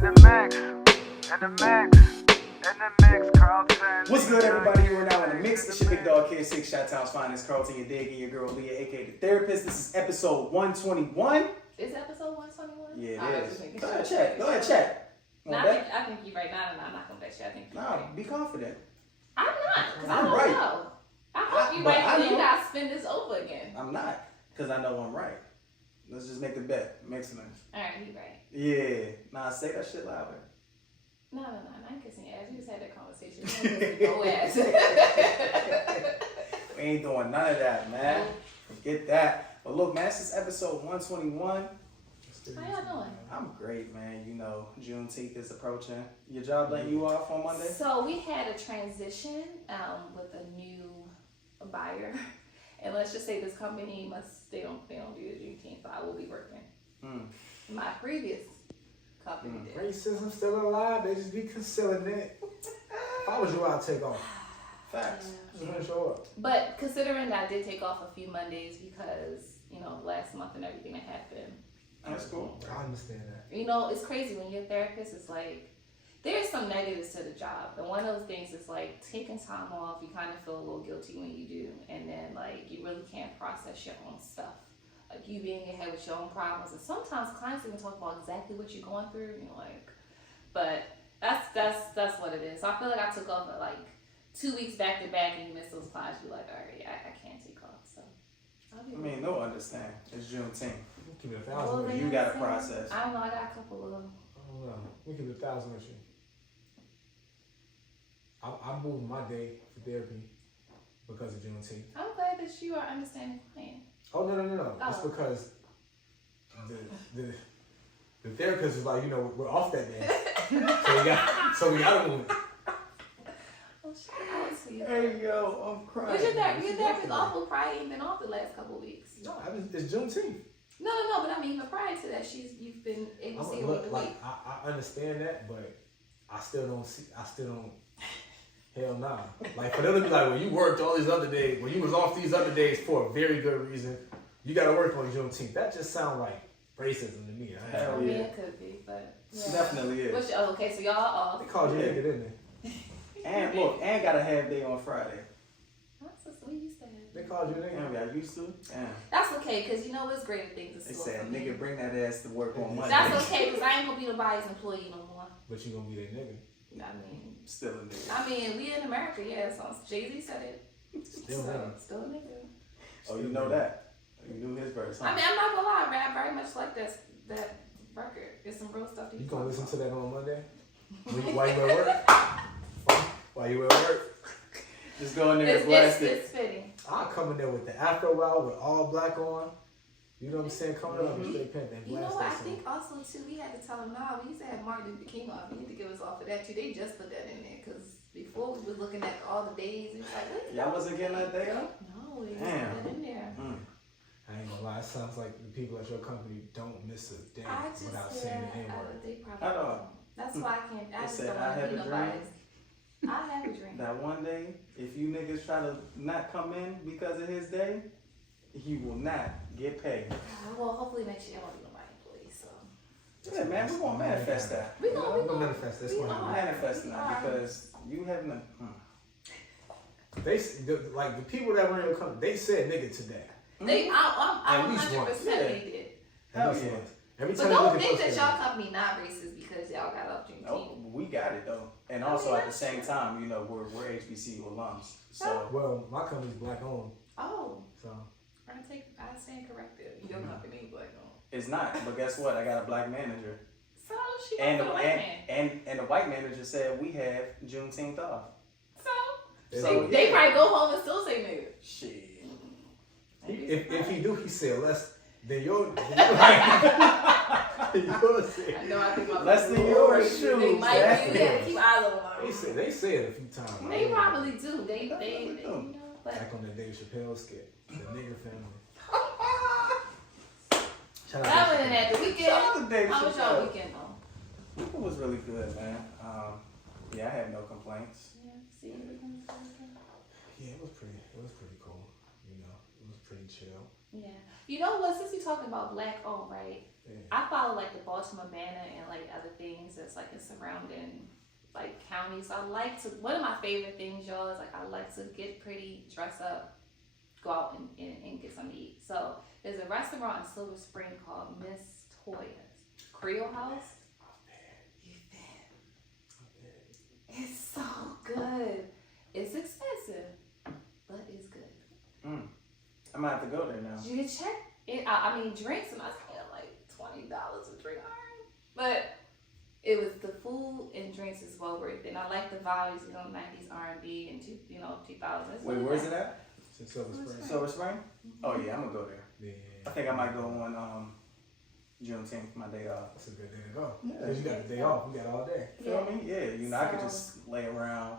What's good, everybody? You are now in the mix. It's your big dog kid, 6 Shot Town's finest, Carlton, your dig, and your girl Leah, aka the therapist. This is episode 121. Is episode 121? Yeah, it is. Go ahead, check. Go ahead, check. No, I think you're right now, and I'm not gonna bet you. I think you're right. Be confident. I'm not, because I I'm don't right. know. I hope you're right, and you gotta spin this over again. I'm not, because I know I'm right. Let's just make a bet. Mixxeners. Alright, you right. Yeah. Nah, say that shit louder. No, I ain't kissing your ass. We just had that conversation. No ass. We ain't doing none of that, man. Forget that. But look, man, this is episode 121. How y'all doing? I'm great, man. You know, Juneteenth is approaching. Your job letting you off on Monday? So we had a transition with a new buyer. And let's just say this company they don't do the Juneteenth, so I will be working. My previous company did. Racism still alive, they just be concealing it. If I was you, I'd take off. Facts. Just want to show up. But considering that I did take off a few Mondays because, last month and everything that happened. That's cool. I understand that. It's crazy when you're a therapist, it's like, there's some negatives to the job. And one of those things is like taking time off, you kind of feel a little guilty when you do. And then you really can't process your own stuff. Like you being in your head with your own problems. And sometimes clients even talk about exactly what you're going through. But that's what it is. So I feel like I took off 2 weeks back to back, and you miss those clients. You're like, all right, I can't take off. So they'll understand. It's Juneteenth. Keep it 1,000 with you. You got a process. I don't know. I got a couple of them. I don't know. We keep it 1,000 with you. I moved my day for therapy because of Juneteenth. I'm glad that you are understanding client. Oh, no. Oh. It's because the therapist is like, we're off that day. so we gotta move it. Oh, shit. I was see you. Hey, yo, I'm crying. But your therapist awful probably ain't been off the last couple of weeks. No, it's Juneteenth. No, but I mean, even prior to that, you've been able to see her with the week. I understand that, but I still don't, hell nah. For them to be like, well, you worked all these other days, well, you was off these other days for a very good reason. You gotta work on Juneteenth. That just sounds like racism to me. Hell yeah. It could be, but yeah. Definitely is. Okay, so y'all off. They called you naked, didn't they? And look, and got a half day on Friday. That's what we used to have. They called you naked. Yeah, I used to. Damn. That's okay, because it's greater things to They slow said, for me. nigga, bring that ass to work on Monday. That's okay, because I ain't gonna be nobody's employee no more. But you gonna be that nigga. Still a nigga. We in America, yeah. So Jay-Z said it. Still nigga. Still a nigga. Oh, you know that? You knew his verse, huh? I'm not gonna lie, man. I very much like that record. There's some real stuff. You gonna listen to that on Monday? While you at work? While you at work? Just go in there and blast it. It's fitting. I'll come in there with the afro out with all black on. You know what I'm saying? Coming up with straight pants and You know blast what? I that think also too, we had to tell them, we used to have Martin Luther King off. We need to give us off of that too. They just put that in there because before we were looking at all the days. It's like, wait, y'all wasn't getting that day up? No, they just put that in there. I ain't gonna lie, it sounds like the people at your company don't miss a day without saying the N-word. They probably don't. That's why I can't. I just don't want to be nobody's. I have a dream. That one day, if you niggas try to not come in because of his day, he will not get paid. Well, hopefully next year I won't be nobody's employee. So. Yeah, man, we're gonna manifest that. We're gonna manifest this one. Manifesting that because you having a. The people that run your company, they said nigga today. I'm 100% they did. Hell yeah. Every but time don't think that y'all company not racist because y'all got up Juneteenth. Oh, we got it though, and also at the same time, we're HBCU alums. So my company's black owned. Oh. So I stand corrected. Your company ain't black owned. It's not, but guess what? I got a black manager. So she and the white man. And the white manager said we have Juneteenth off. So they probably go home and still say nigga. Shit. If he do, he said less than your. I know. I think my less than your shoes. They might be there. Keep eyes on them. They say it a few times. They probably do. They but back on that Dave Chappelle skit, the nigger family. That went in at the weekend. Shout out to Dave How was Chappelle. your weekend though? Weekend was really good, man. Yeah, I had no complaints. Yeah, it was pretty cool. It was pretty chill. Yeah. You know what? Since you're talking about black owned, right? Yeah. I follow like the Baltimore Banner and like other things that's like in surrounding like counties. So I like to. One of my favorite things, y'all, is like I like to get pretty, dress up, go out and get something to eat. So there's a restaurant in Silver Spring called Miss Toya's Creole House. You've been. It's so good. It's expensive, but it's good. I might have to go there now. You can check it out. I mean, drinks, and I spent like $20 a drink, but it was the food and drinks is well worth it. And I like the vibes, 90s R&B and 2000s. Wait, where's it at? It's in Silver Spring. Silver Spring? Oh yeah, I'm gonna go there. Yeah. I think I might go on Juneteenth, my day off. That's a good day to go. Yeah. Cause you got the day off. You got all day. Feel me? Yeah, I could just lay around.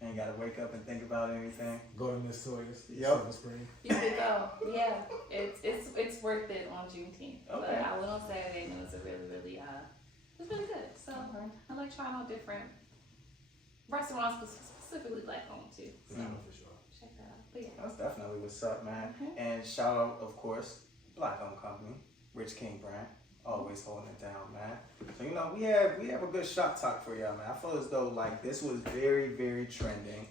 Ain't gotta wake up and think about anything. Go to Miss Toya's. Yep. Silver Spring. You could go. Yeah, it's worth it on Juneteenth. Okay. But I went on Saturday and it was a really it's really good. So I like trying out different restaurants, specifically black owned too. So Yeah, for sure. check that out. But yeah. That's definitely what's up, man. And shout out, of course, Black owned company, Rich King brand, always holding it down, man. So we have a good shop talk for y'all, man. I feel as though like this was very, very trending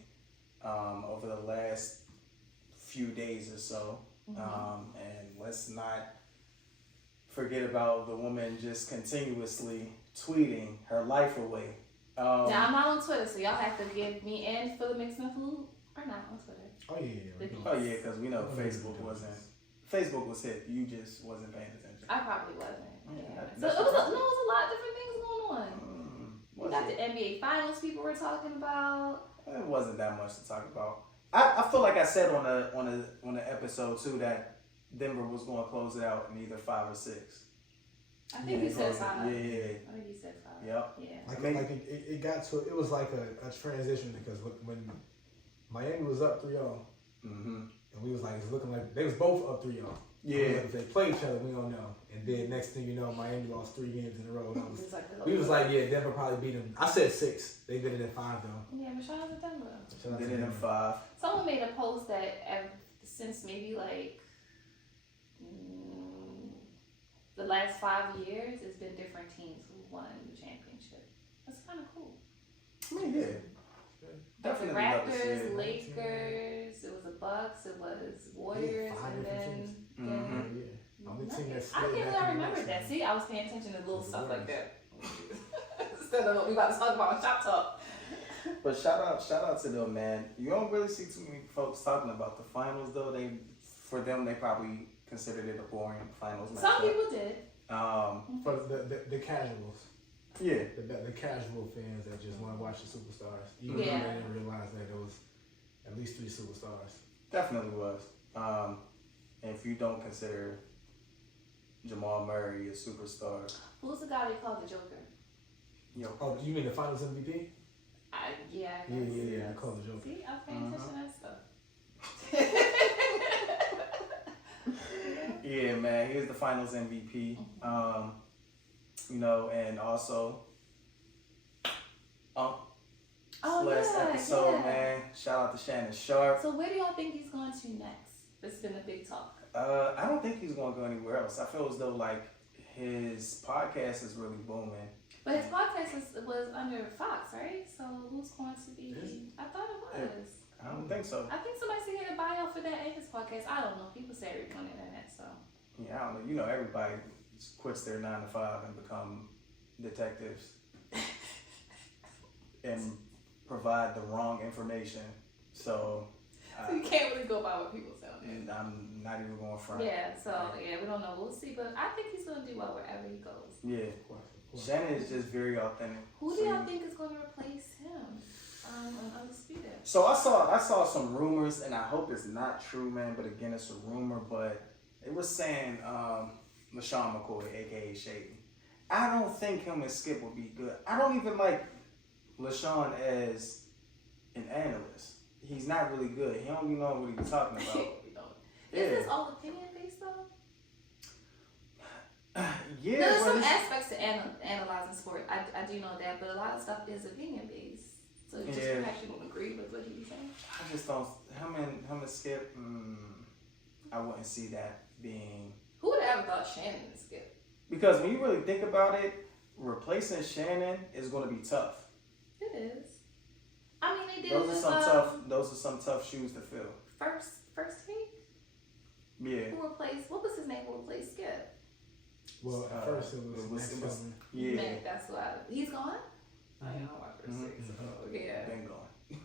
over the last few days or so. And let's not forget about the woman just continuously tweeting her life away. Now I'm not on Twitter, so y'all have to give me and for the Mixxeners food or not on Twitter. Oh yeah. Oh yeah, because we know Facebook was hit. You just wasn't paying attention. I probably wasn't. Yeah. that- So that's it was a lot of different things going on. We Was got it? the NBA Finals people were talking about. It wasn't that much to talk about. I feel like I said on the episode too that Denver was going to close it out in either 5 or 6. I think you said 5. Yeah. I think you said 5. Yep. Yeah. Like it got to, it was like a transition because when Miami was up 3-0, and we was like, it's looking like they was both up 3-0. Yeah. If they play each other, we don't know. And then next thing you know, Miami lost 3 games in a row. We was like, yeah, Denver probably beat them. I said 6. They did it in 5 though. Yeah, but shout out to Denver. Shout out Did to it in Denver. 5. Someone made a post that since maybe like the last 5 years, it's been different teams who won the championship. That's kind of cool. I mean, yeah. The Definitely love to see Raptors, it. Lakers, it was the Bucks, it was Warriors, Yeah, 5 and different then. teams. Mhm. Yeah. Only team that's I split can't back believe I in the remembered that. West. See, I was paying attention to little stuff like that. Instead of what we about to talk about on Shop Talk. But shout out to them, man. You don't really see too many folks talking about the finals though. For them they probably considered it a boring finals match. Some people did. For the casuals. Yeah. The casual fans that just want to watch the superstars. Even Yeah. though they didn't realize that there was at least 3 superstars. Definitely was. And if you don't consider Jamal Murray a superstar, Who's the guy they call the Joker? yo, Oh, you mean the finals MVP? I guess. Yeah, I call the Joker. See, I was paying attention to that stuff. yeah, man, he was the Finals MVP. And also, last episode, man. Shout out to Shannon Sharp. So where do y'all think he's going to next? This has been a big talk. I don't think he's going to go anywhere else. I feel as though like his podcast is really booming. But his podcast was under Fox, right? So who's going to be? I thought it was. I don't think so. I think somebody said he had a buyout for that and his podcast. I don't know. People say everything on the internet, so. Yeah, I don't know. Everybody quits their 9 to 5 and become detectives and provide the wrong information. So You can't really go by what people say on and I'm not even going front. Yeah, so yeah, we don't know. We'll see, but I think he's gonna do well wherever he goes. Yeah. Shannon is just very authentic. Who do y'all think is gonna replace him? On Undisputed. So I saw some rumors, and I hope it's not true, man. But again, it's a rumor. But it was saying LaShawn McCoy, aka Shady. I don't think him and Skip will be good. I don't even like LaShawn as an analyst. He's not really good. He don't even know what he's talking about. Is this all opinion based though? Yeah. There's some aspects to analyzing sport. I do know that, but a lot of stuff is opinion based. So you just actually don't agree with what he's saying. I just don't. Him and Skip. I wouldn't see that being. Who would have ever thought Shannon would skip? Because when you really think about it, replacing Shannon is going to be tough. It is. I mean, they did Those with are some tough shoes to fill. first take. Yeah. Who replaced? What was his name? Who replaced Skip? Well, at first it was yeah. Man, that's why he's gone. I don't know about first take. So yeah. Been gone.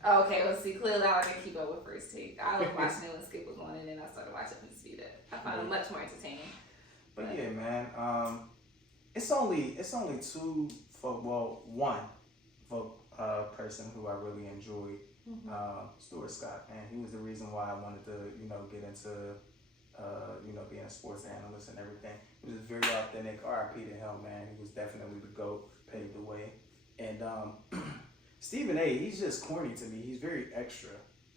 Oh, okay, well, see, clearly I didn't keep up with First Take. I was watching it when Skip was on, and then I started watching him speed it. I found it much more entertaining. But yeah, man, it's only two one person who I really enjoyed, Stuart Scott, and he was the reason why I wanted to, get into, being a sports analyst and everything. He was very authentic. RIP to him, man. He was definitely the GOAT, paved the way, and Stephen A. He's just corny to me. He's very extra.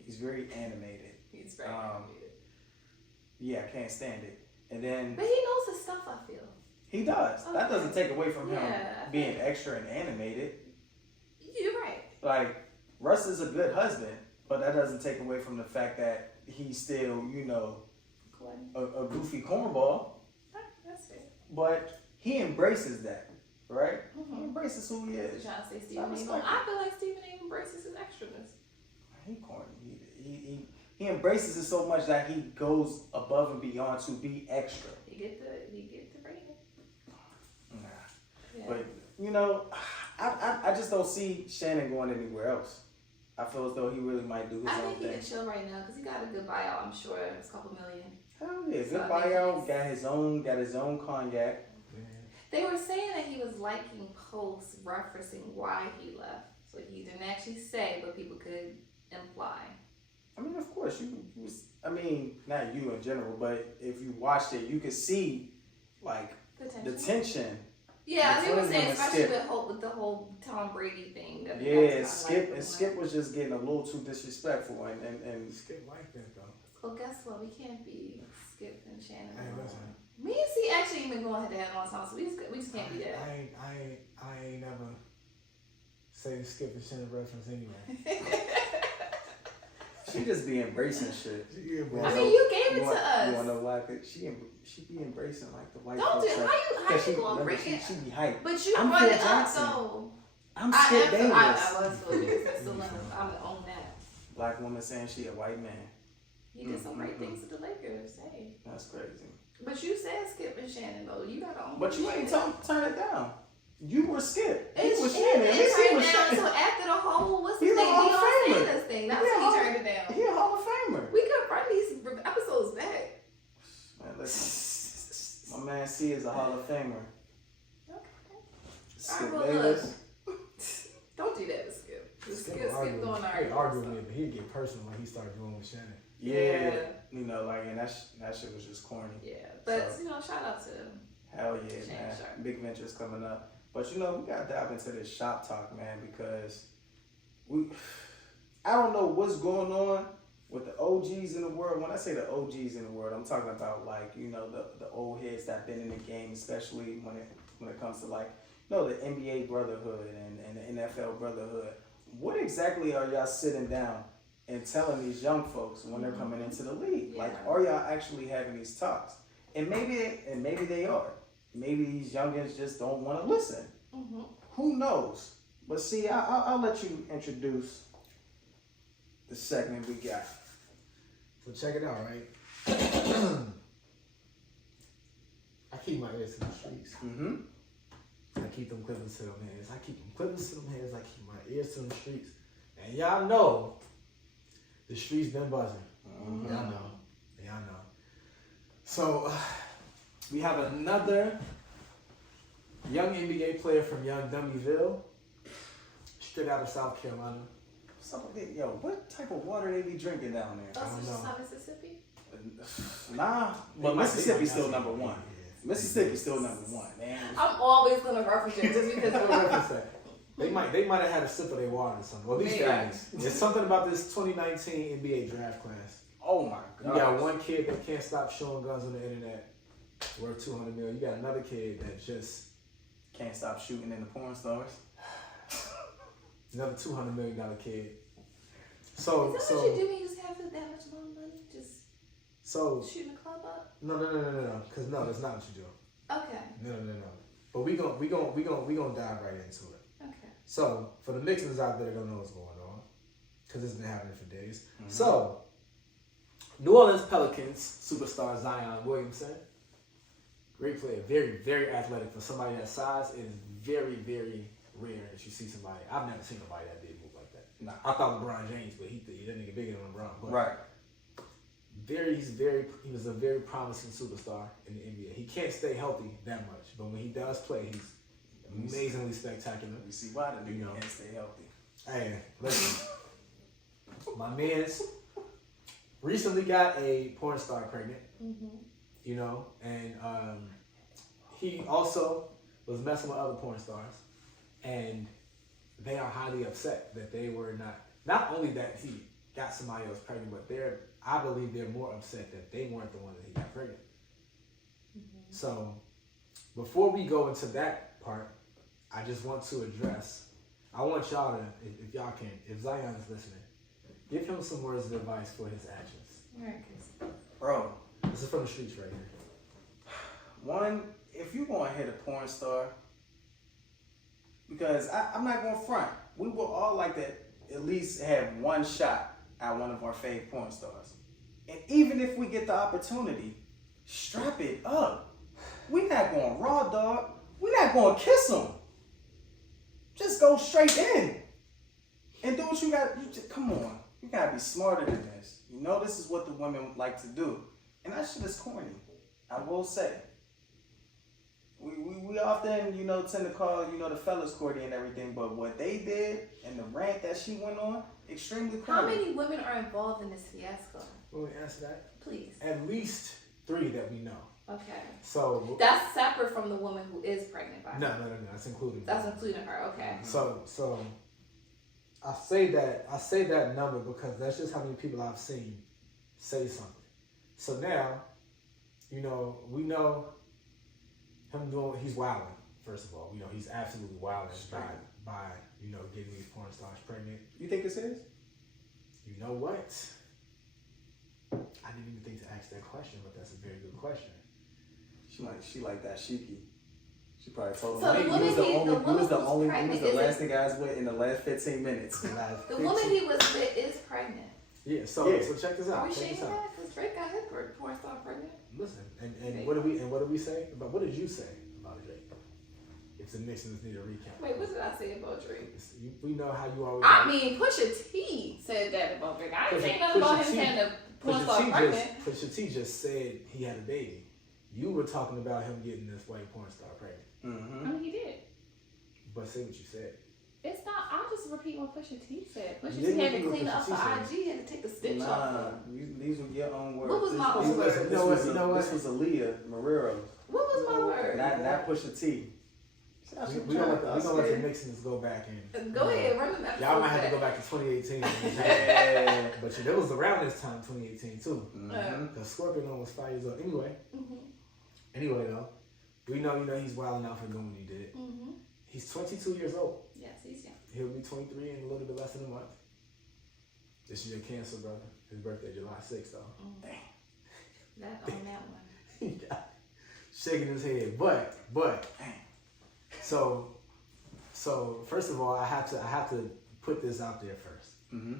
He's very animated. He's very animated. Yeah, I can't stand it. And then, but he knows his stuff. I feel he does. Okay. That doesn't take away from him being extra and animated. You're right. Like, Russ is a good husband, but that doesn't take away from the fact that he's still, a goofy cornball. That's it. But he embraces that, right? He embraces who he is. So trying to say Stephen A. I feel like Stephen A. embraces his extraness. He corny. He embraces it so much that he goes above and beyond to be extra. He get the rating. Nah. Yeah. But I just don't see Shannon going anywhere else. I feel as though he really might do his own thing. I think he can chill right now because he got a good buyout. I'm sure it's a couple million. Hell yeah, good buyout. Got his own cognac. They were saying that he was liking posts referencing why he left. So he didn't actually say, but people could imply. I mean, of course, not you in general, but if you watched it, you could see, like, the tension. Yeah, they were saying, especially with the whole Tom Brady thing. Skip was just getting a little too disrespectful, and Skip like that, though. Well, guess what? We can't be Skip and Shannon. Hey, listen. Me and C actually been going head to head all the time, so we just can't be that. I ain't never say the Skip and Shannon reference anyway. She just be embracing shit. I mean, you gave it to us. You wanna know why? She be embracing like the white. Don't do it. How you gonna break it? She be hyped. But you brought it up though. I'm Skip Davis. I was so I'm gonna own that. Black woman saying she a white man. He did some great things with the Lakers. Hey. That's crazy. But you said Skip and Shannon though. You gotta own. But you ain't turn it down. You were Skip. He was Shannon. Shannon. He was Shannon. So after the whole what's his name? Deion Sanders thing. That's when he turned it down. He a Hall of Famer. We could run these episodes back. Man, listen. My man C is a Hall of Famer. Okay. Skip Davis. Don't do that to Skip. Skip going on. He argued with me, but he'd get personal when he started doing with Shannon. Yeah. And that shit was just corny. Yeah. But shout out to him. Hell yeah, Shannon, man. Sharp. Big ventures coming up. But we gotta dive into this shop talk, man, because I don't know what's going on with the OGs in the world. When I say the OGs in the world, I'm talking about the old heads that been in the game, especially when it comes to the NBA brotherhood and the NFL brotherhood. What exactly are y'all sitting down and telling these young folks when they're coming into the league? Yeah. Are y'all actually having these talks? And maybe they are. Maybe these youngins just don't want to listen. Mm-hmm. Who knows? But see, I'll let you introduce the segment we got. So check it out, right? I keep my ears to the streets. Mm-hmm. I keep them clippers to them heads. I keep my ears to them streets. And y'all know the streets been buzzing. Mm-hmm. Y'all know. So we have another young NBA player from young Dummyville, straight out of South Carolina. What type of water they be drinking down there? Oh, I don't know. Mississippi? Nah, but Mississippi's still number one. Mississippi's still number one, man. I'm always gonna reference it just because They might have had a sip of their water or something. Well, at least that. There's something about this 2019 NBA draft class. Oh my God. You got one kid that can't stop showing guns on the internet, worth $200 million. You got another kid that just can't stop shooting in the porn stars. Another $200 million kid. So is that what you do when you just have that much money? Just So Shooting the club up? no. Because no, that's not what you do. Okay. No. But we gonna dive right into it. Okay. So for the Mixxeners out there that don't know what's going on, because it's been happening for days. So New Orleans Pelicans superstar Zion Williamson, great player, very, very athletic. For somebody that size, it is very, very rare that you see somebody. I've never seen nobody that big move like that. Nah. I thought LeBron James, but he that nigga bigger than LeBron. But Right. he was a very promising superstar in the NBA. He can't stay healthy that much, but when he does play, he's amazingly spectacular. We see why the nigga can't stay healthy. Hey, listen, my man's recently got a porn star pregnant, you know, and he also was messing with other porn stars, and they are highly upset that they were not only that he got somebody else pregnant, but I believe they're more upset that they weren't the one that he got pregnant. So before we go into that part, I just want to address, I want y'all to, if y'all can, if Zion is listening, give him some words of advice for his actions. Bro, This is from the streets right here. one, if you gonna hit a porn star, because I'm not gonna front, we will all like to at least have one shot at one of our fave porn stars. And even if we get the opportunity, strap it up. We're not going raw dog. We're not going to kiss them. Just go straight in and do what you got. Come on. You got to be smarter than this. You know this is what the women like to do. And that shit is corny. I will say. We often, you know, tend to call, you know, the fellas corny and everything, but what they did and the rant that she went on, extremely corny. How many women are involved in this fiasco? Will we answer that? Please. At least 3 that we know. Okay. So That's separate from the woman who is pregnant by no, her. that's including. That's including her. Okay. So I say that number because that's just how many people I've seen say something. So now, you know, we know him doing, he's wilding. First of all, you know, he's absolutely wilding by you know, getting these porn stars pregnant. You think it's his? You know what? I didn't even think to ask that question, but that's a very good question. She like that sheeky. She probably told So him, the hey, woman you was the he- the only, you woman was the who's only, you was pregnant the is last nigga I was with in the last 15 minutes. The woman he was with is pregnant. Yeah, so check this Are out. we Check shaming this out. that? Because Drake got his porn star pregnant. Listen, and what did we say about, what did you say about Drake? If the Mixxeners need a recap. Wait, what did I say about Drake? We know how you always. I mean, Pusha T said that about Drake. I ain't saying nothing about him saying the porn star pregnant. Pusha T just said he had a baby. You were talking about him getting this white porn star pregnant. Mm-hmm. I mean, he did. But say what you said. It's not. I'll just repeat what Pusha T said. Pusha You T didn't had to repeat what clean Pusha up T for said. IG. Had to take the stitch Nah, off. these were your own words. What was my own word? You know what? This was Aaliyah Marrero. What was my word? Not Pusha T. We're gonna let the Mixxeners go back and Go ahead, run them. y'all might have to go back to 2018. Yeah. But it was around this time, 2018 too. Mm-hmm. Because Scorpion was 5 years old. Anyway though, we know he's wilding out for doing what he did. He's 22 years old. Yes, he's young. He'll be 23 in a little bit less than a month. This is your cancer brother. His birthday July 6th though. Damn. That on that one. He got shaking his head. But so first of all, I have to put this out there first. Mm-hmm.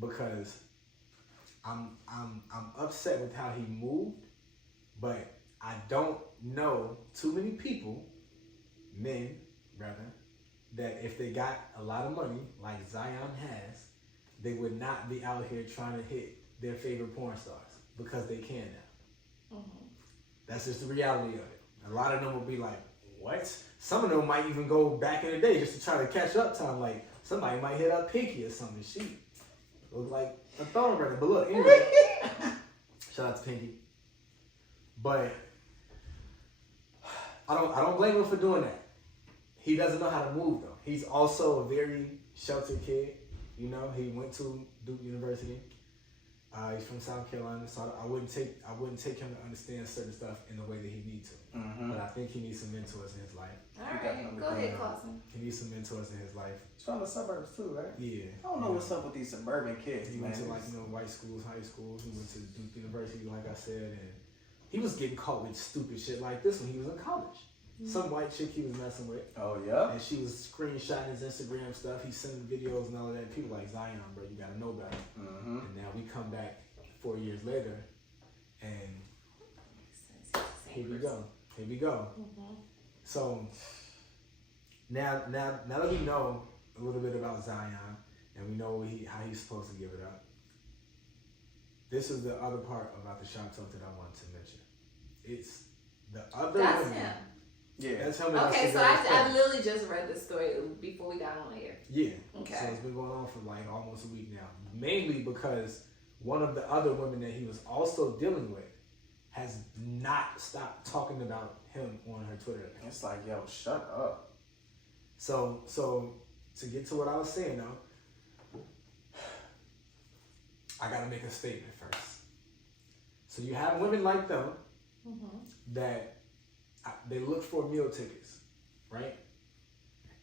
Because I'm upset with how he moved, but I don't know too many people, men rather, that if they got a lot of money like Zion has, they would not be out here trying to hit their favorite porn stars because they can now. That's just the reality of it. A lot of them will be like, what? Some of them might even go back in the day just to try to catch up time. Like somebody might hit up Pinky or something. She look like a thorn runner. But look, anyway, shout out to Pinky. But I don't blame him for doing that. He doesn't know how to move though. He's also a very sheltered kid. You know, he went to Duke University. He's from South Carolina, so I wouldn't take him to understand certain stuff in the way that he needs to. But I think he needs some mentors in his life. All right, go ahead, Clausen. He needs some mentors in his life. He's from the suburbs too, right? Yeah. I don't know what's up with these suburban kids, He man. went to white schools, high schools. He went to Duke University, like I said, and he was getting caught with stupid shit like this when he was in college. Some white chick he was messing with. Oh yeah. And she was screenshotting his Instagram stuff. He's sending videos and all of that. People like, Zion, bro, you gotta know better. And now we come back 4 years later, and here we go. So now that we know a little bit about Zion and we know how he's supposed to give it up, this is the other part about the shop talk that I wanted to mention. It's the other That's women. him. Yeah. That's him. Okay, so I literally just read the story before we got on here. Yeah. Okay. So it's been going on for like almost a week now. Mainly because one of the other women that he was also dealing with has not stopped talking about him on her Twitter account. It's like, yo, shut up. So to get to what I was saying though, I gotta make a statement first. So you have women like them that they look for meal tickets, right?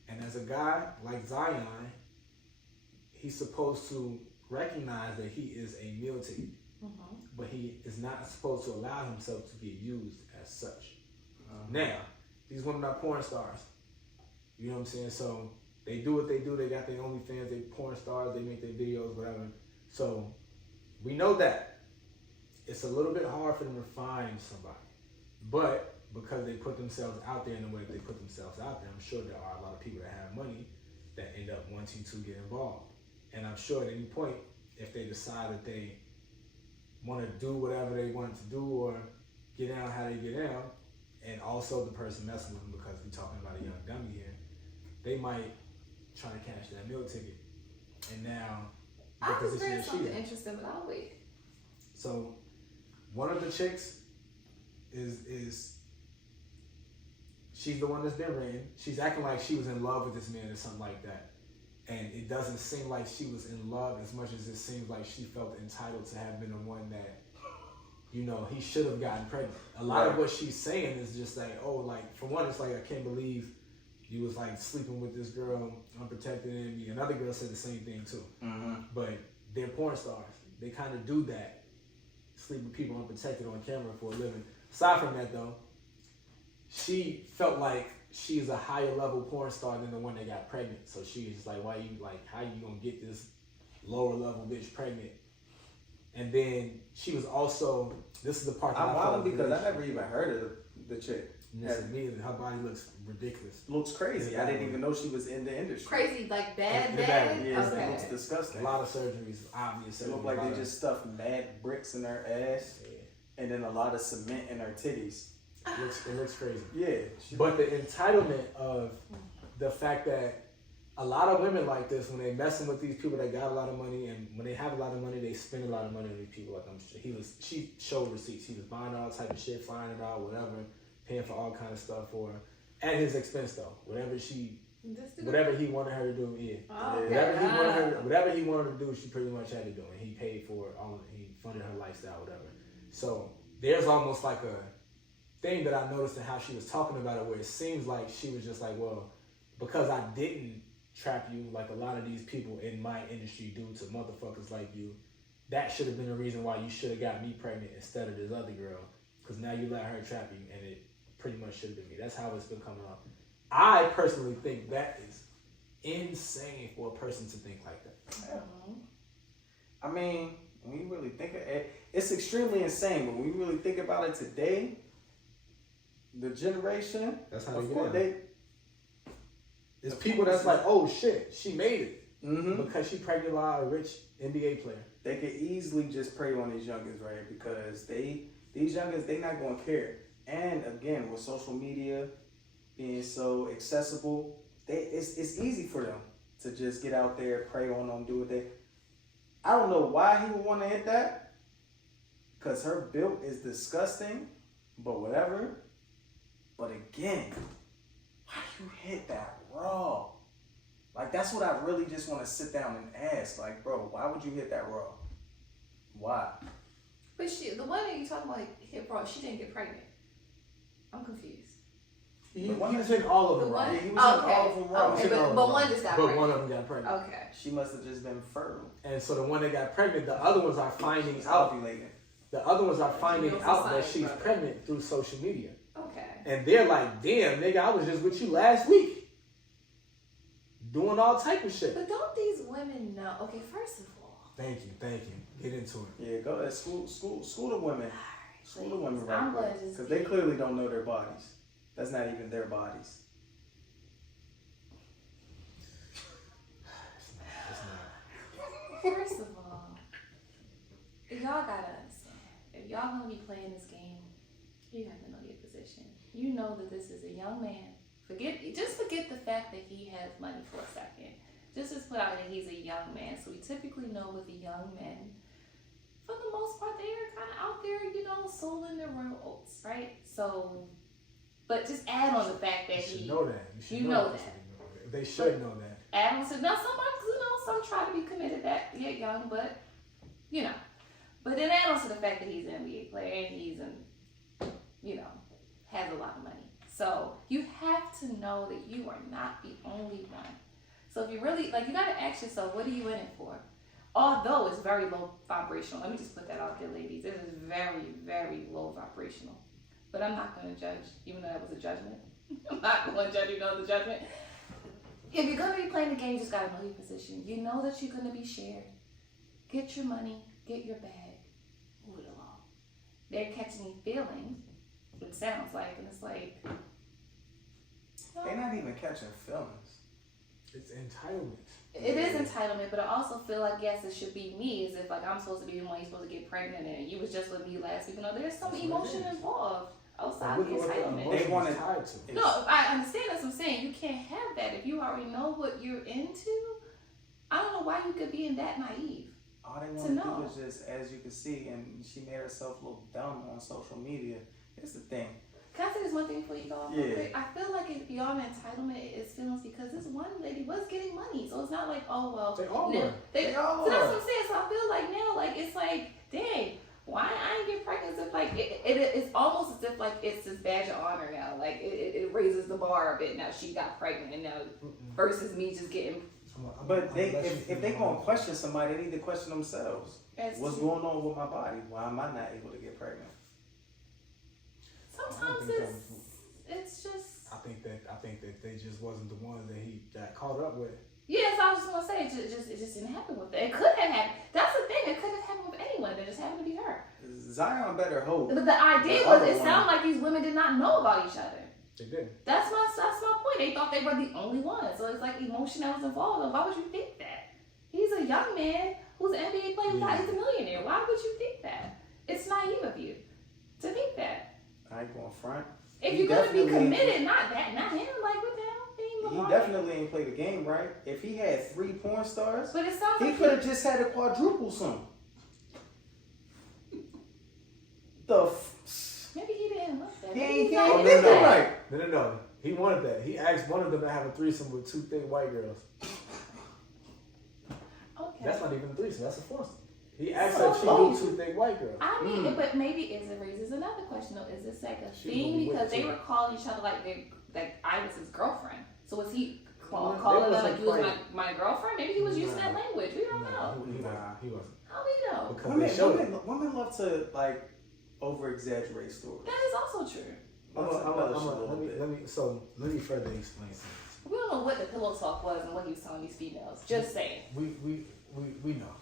And as a guy like Zion, he's supposed to recognize that he is a meal ticket, but he is not supposed to allow himself to get used as such. Now, these women are porn stars. You know what I'm saying? So they do what they do. They got their OnlyFans. They porn stars. They make their videos, whatever. So we know that it's a little bit hard for them to find somebody, but because they put themselves out there in the way that they put themselves out there, I'm sure there are a lot of people that have money that end up wanting to get involved. And I'm sure at any point, if they decide that they want to do whatever they want to do or get down how they get down, and also the person messing with them, because we're talking about a young dummy here, they might try to cash that meal ticket. And now, I just read something interesting, but I'll wait. So, one of the chicks is she's the one that's been written. She's acting like she was in love with this man or something like that. And it doesn't seem like she was in love as much as it seems like she felt entitled to have been the one that, you know, he should have gotten pregnant. A lot of what she's saying is just like, oh, like, for one, it's like, I can't believe you was like sleeping with this girl unprotected, and another girl said the same thing too. But they're porn stars. They kind of do that, sleep with people unprotected on camera for a living. Aside from that though, she felt like she's a higher level porn star than the one that got pregnant. So she was like, how you gonna get this lower level bitch pregnant? And then she was also, this is the part that I'm wild because I never even heard of the chick. Immediately, her body looks ridiculous. Looks crazy. I didn't even know she was in the industry. Crazy, like bad? Yeah, okay. it looks disgusting. A lot of surgeries, obvious. It looked like they just stuffed mad bricks in her ass, and then a lot of cement in her titties. It looks crazy. Yeah. But the entitlement of the fact that a lot of women like this, when they messing with these people that got a lot of money, and when they have a lot of money, they spend a lot of money on these people. Like she showed receipts. He was buying all type of shit, flying it out, whatever, paying for all kind of stuff for her at his expense though. Whatever he wanted her to do, whatever he wanted to do, she pretty much had to do, and he paid for it all. He funded her lifestyle, whatever. So there's almost like a thing that I noticed in how she was talking about it, where it seems like she was just like, well, because I didn't trap you like a lot of these people in my industry do to motherfuckers like you, that should have been the reason why you should have got me pregnant instead of this other girl, because now you let her trap you, and it pretty much should have been me. That's how it's been coming off. I personally think that is insane for a person to think like that. Yeah. I mean, when you really think of it, it's extremely insane, but when you really think about it today, the generation, that's how before they it's people that's like, oh shit, she made it because she pregnant by a rich NBA player. They could easily just prey on these youngins, right? Because these youngins, they not gonna care. And again, with social media being so accessible, it's easy for them to just get out there, prey on them, do what they. I don't know why he would want to hit that, because her build is disgusting, but whatever. But again, why you hit that raw? Like, that's what I really just want to sit down and ask. Like, bro, why would you hit that raw? Why? But the one that you talking about hit fraud, she didn't get pregnant. I'm confused. He was in all of them, The right? one- He was in all of them wrong. Okay, He was in all but of them one wrong. just got But pregnant. one of them got pregnant. Okay. She must have just been fertile. And so the one that got pregnant, the other ones are finding out. Ovulating. The other ones are finding Real out that society, she's brother. pregnant through social media. Okay. And they're like, damn, nigga, I was just with you last week. Doing all type of shit. But don't these women know? Okay, first of all. Thank you. Get into it. Yeah, go ahead. School the women. School the women right I'm quick. gonna just Because they clearly don't know their bodies. That's not even their bodies. First of all, y'all gotta understand. If y'all gonna be playing this game, you have to know your position. You know that this is a young man. Just forget the fact that he has money for a second. Just put out that he's a young man. So we typically know with the young men, for the most part, they are kind of out there, sowing their royal oats, right? So, but just add on the fact that You should know that. you know that. They should know that. add on to now some try to be committed that yet young, but but then add on to the fact that he's an NBA player and he's has a lot of money. So you have to know that you are not the only one. So if you really you gotta ask yourself, what are you in it for? Although it's very low vibrational, let me just put that out there, ladies. It is very, very low vibrational. But I'm not going to judge, even though that was a judgment. I'm not going to judge, the judgment. If you're going to be playing the game, you just got to know your position. You know that you're going to be shared. Get your money, get your bag, move it along. They're catching feelings, it sounds like, and it's like... They're not even catching feelings. It's entitlement. It is entitlement, but I also feel like, yes, it should be me, as if I'm supposed to be the one you're supposed to get pregnant and you was just with me last week. There's some emotion involved outside of the entitlement. They want it tied to. No, I understand, that's what I'm saying. You can't have that. If you already know what you're into, I don't know why you could be in that naive. All they want to do is just, as you can see, and she made herself look dumb on social media. Here's the thing. Can I say this one thing before you go off real quick? I feel like it's beyond entitlement, it's feelings, because this one lady was getting money. So it's not like, oh, well. They all now, were. They all so that's are. what I'm saying. So I feel like now, it's like, dang, why I ain't get pregnant? As if it's almost as if it's this badge of honor now. It raises the bar a bit now. She got pregnant and now versus me just getting. But if they gonna question somebody, they need to question themselves. What's going on with my body? Why am I not able to get pregnant? Sometimes it's just. I think that they just wasn't the one that he got caught up with. Yes, I was just gonna say it just didn't happen with it. It could have happened. That's the thing. It could have happened with anyone. It just happened to be her. Zion better hope. But the idea was, it sounded like these women did not know about each other. They did. That's my point. They thought they were the only ones. So it's like emotion that was involved. Why would you think that? He's a young man who's an NBA player. He's a millionaire. Why would you think that? It's naive of you to think that. I ain't going front. If you're gonna be committed, not him. What the hell? He definitely ain't played the game right. If he had 3 porn stars, but it sounds he like could have just had a quadruple some. Maybe he didn't want that. He ain't Oh, did that right. No. He wanted that. He asked one of them to have a threesome with 2 thick white girls. Okay. That's not even a threesome. That's a foursome. He asked her if she knew 2 thick white girls. I mean, but maybe it raises another question though. Is this like a thing because they were calling each other like I was his girlfriend? So was he calling her like you was my girlfriend? Maybe he was using that language. We don't know. He wasn't. How do you know? Because women love to over exaggerate stories. That is also true. Let me further explain something. We don't know what the pillow talk was and what he was telling these females. Just saying. We know.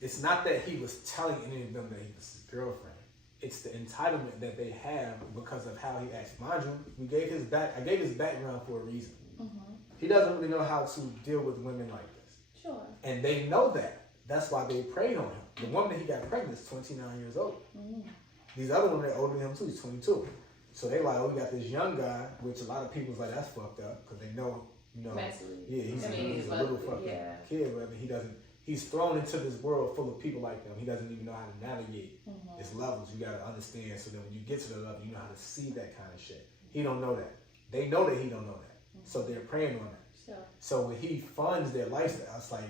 It's not that he was telling any of them that he was his girlfriend. It's the entitlement that they have because of how he acts. Mind you, I gave his background for a reason. Mm-hmm. He doesn't really know how to deal with women like this. Sure. And they know that. That's why they preyed on him. The woman that he got pregnant is 29 years old. Mm-hmm. These other women are older than him too. He's 22. So they like, we got this young guy, which a lot of people's like, that's fucked up because they know, Mentally. Yeah, he's a little fucking kid, but he doesn't. He's thrown into this world full of people like them. He doesn't even know how to navigate his levels. You got to understand so that when you get to the level, you know how to see that kind of shit. He don't know that. They know that he don't know that. So they're preying on that. Sure. So when he funds their lifestyle, it's like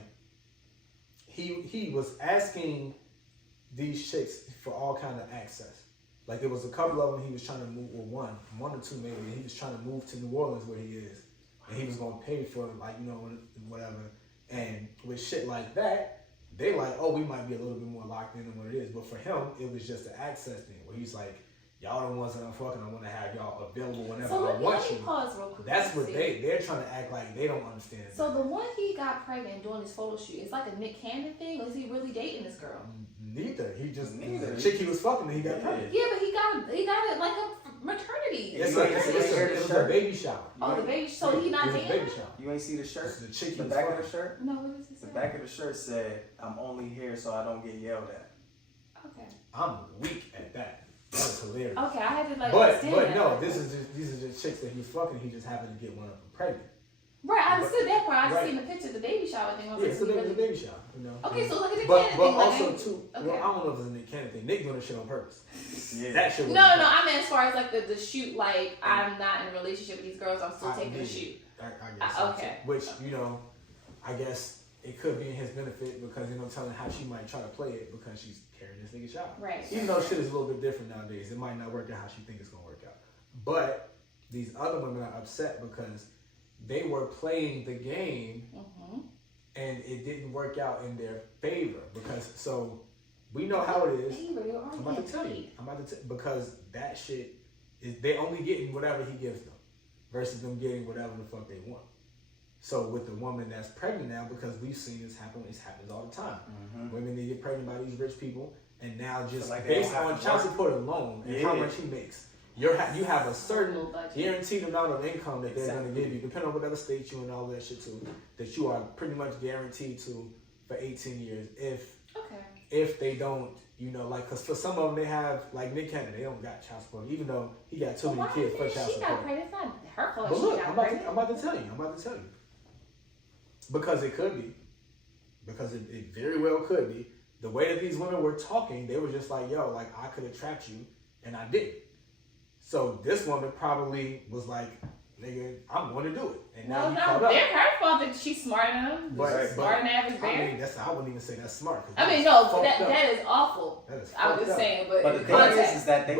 he was asking these chicks for all kind of access. Like there was a couple of them he was trying to move, or one or two maybe. He was trying to move to New Orleans where he is, and he was gonna pay for like whatever. And with shit like that, they like, oh, we might be a little bit more locked in than what it is. But for him, it was just an access thing where he's like, y'all the ones that I'm fucking. I want to have y'all available whenever I want let me you. pause real quick. That's what they're trying to act like they don't understand. So the one he got pregnant doing his photo shoot, it's like a Nick Cannon thing, or is he really dating this girl? Neither. The chick he was fucking, he got pregnant. Yeah, but he got it like a maternity. It was a baby shower. Oh, the baby. So he not dating her? You ain't see the shirt? The chick he the was back fucking. of the shirt? No, what does it say? The back of the shirt said, "I'm only here so I don't get yelled at." Okay. I'm weak at that. That was hilarious. Okay, I had to like But understand that. no, these are just chicks that he's fucking. He just happened to get one of them pregnant. Right, I understood that part. I just right. seen the picture of the baby shower thing. Yeah, it's a baby shower, you know. Okay, so it's like a Nick but Cannon thing. also like, too, okay. well, I don't know if it's a Nick Cannon thing. Nick doing this shit on purpose. Yeah. That shit was No, I meant as far as like the shoot, like I'm not in a relationship with these girls, I'm still taking the shoot. I guess. Okay. Which, I guess it could be in his benefit because, telling how she might try to play it because she's carrying this nigga child. Right. Even though shit is a little bit different nowadays, it might not work out how she thinks it's going to work out. But these other women are upset because they were playing the game and it didn't work out in their favor so we know how it is. I'm about to tell you. Because that shit is they only getting whatever he gives them versus them getting whatever the fuck they want. So with the woman that's pregnant now, because we've seen this happen, it happens all the time. Women they get pregnant by these rich people, and now just like based on child support alone and how much he makes, you have a certain guaranteed amount of income that they're going to give you, depending on whatever state you and all that shit too, that you are pretty much guaranteed to for 18 years if they don't, because for some of them they have, like Nick Cannon, they don't got child support, even though he got too many kids for child support. She got pregnant, it's not her fault. But look, I'm about to tell you. Because it could be. Because it very well could be. The way that these women were talking, they were just like, yo, like I could attract you, and I didn't. So this woman probably was like, nigga, I'm going to do it. And now you caught up. They're her fault that she's smarter than them. Smarter than average bear. I mean, I wouldn't even say that's smart. That is awful. That is I was just saying, but the thing is that they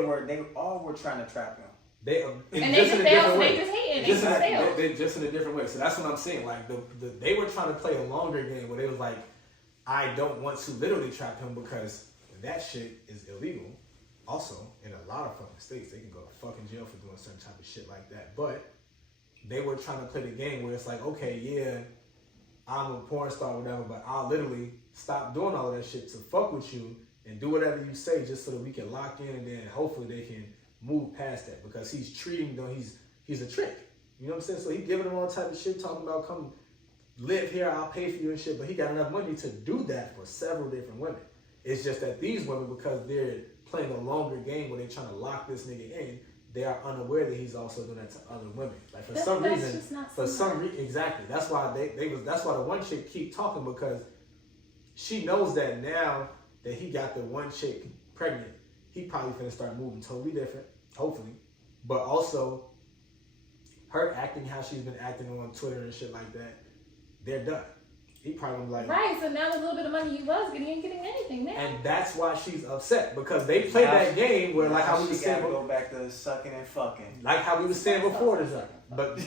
all were trying to trap him. They just failed. They just hated. They just in a different way. So that's what I'm saying. Like they were trying to play a longer game where they was like, I don't want to literally trap him because that shit is illegal. Also, in a lot of fucking states, they can go to fucking jail for doing certain type of shit like that. But they were trying to play the game where it's like, okay, yeah, I'm a porn star or whatever, but I'll literally stop doing all of that shit to fuck with you and do whatever you say just so that we can lock in and then hopefully they can move past that because he's treating them, he's a trick. You know what I'm saying? So he giving them all type of shit, talking about come live here, I'll pay for you and shit, but he got enough money to do that for several different women. It's just that these women, because they're playing a longer game where they're trying to lock this nigga in, they are unaware that he's also doing that to other women. Like for some reason, exactly. That's why that's why the one chick keep talking because she knows that now that he got the one chick pregnant, he probably finna start moving totally different, hopefully. But also, her acting how she's been acting on Twitter and shit like that, they're done. He probably was like... Right, so now the little bit of money you was getting, you ain't getting anything now. And that's why she's upset, because they played that game where, like how we were saying... go back to sucking and fucking. Like how we were saying before this, but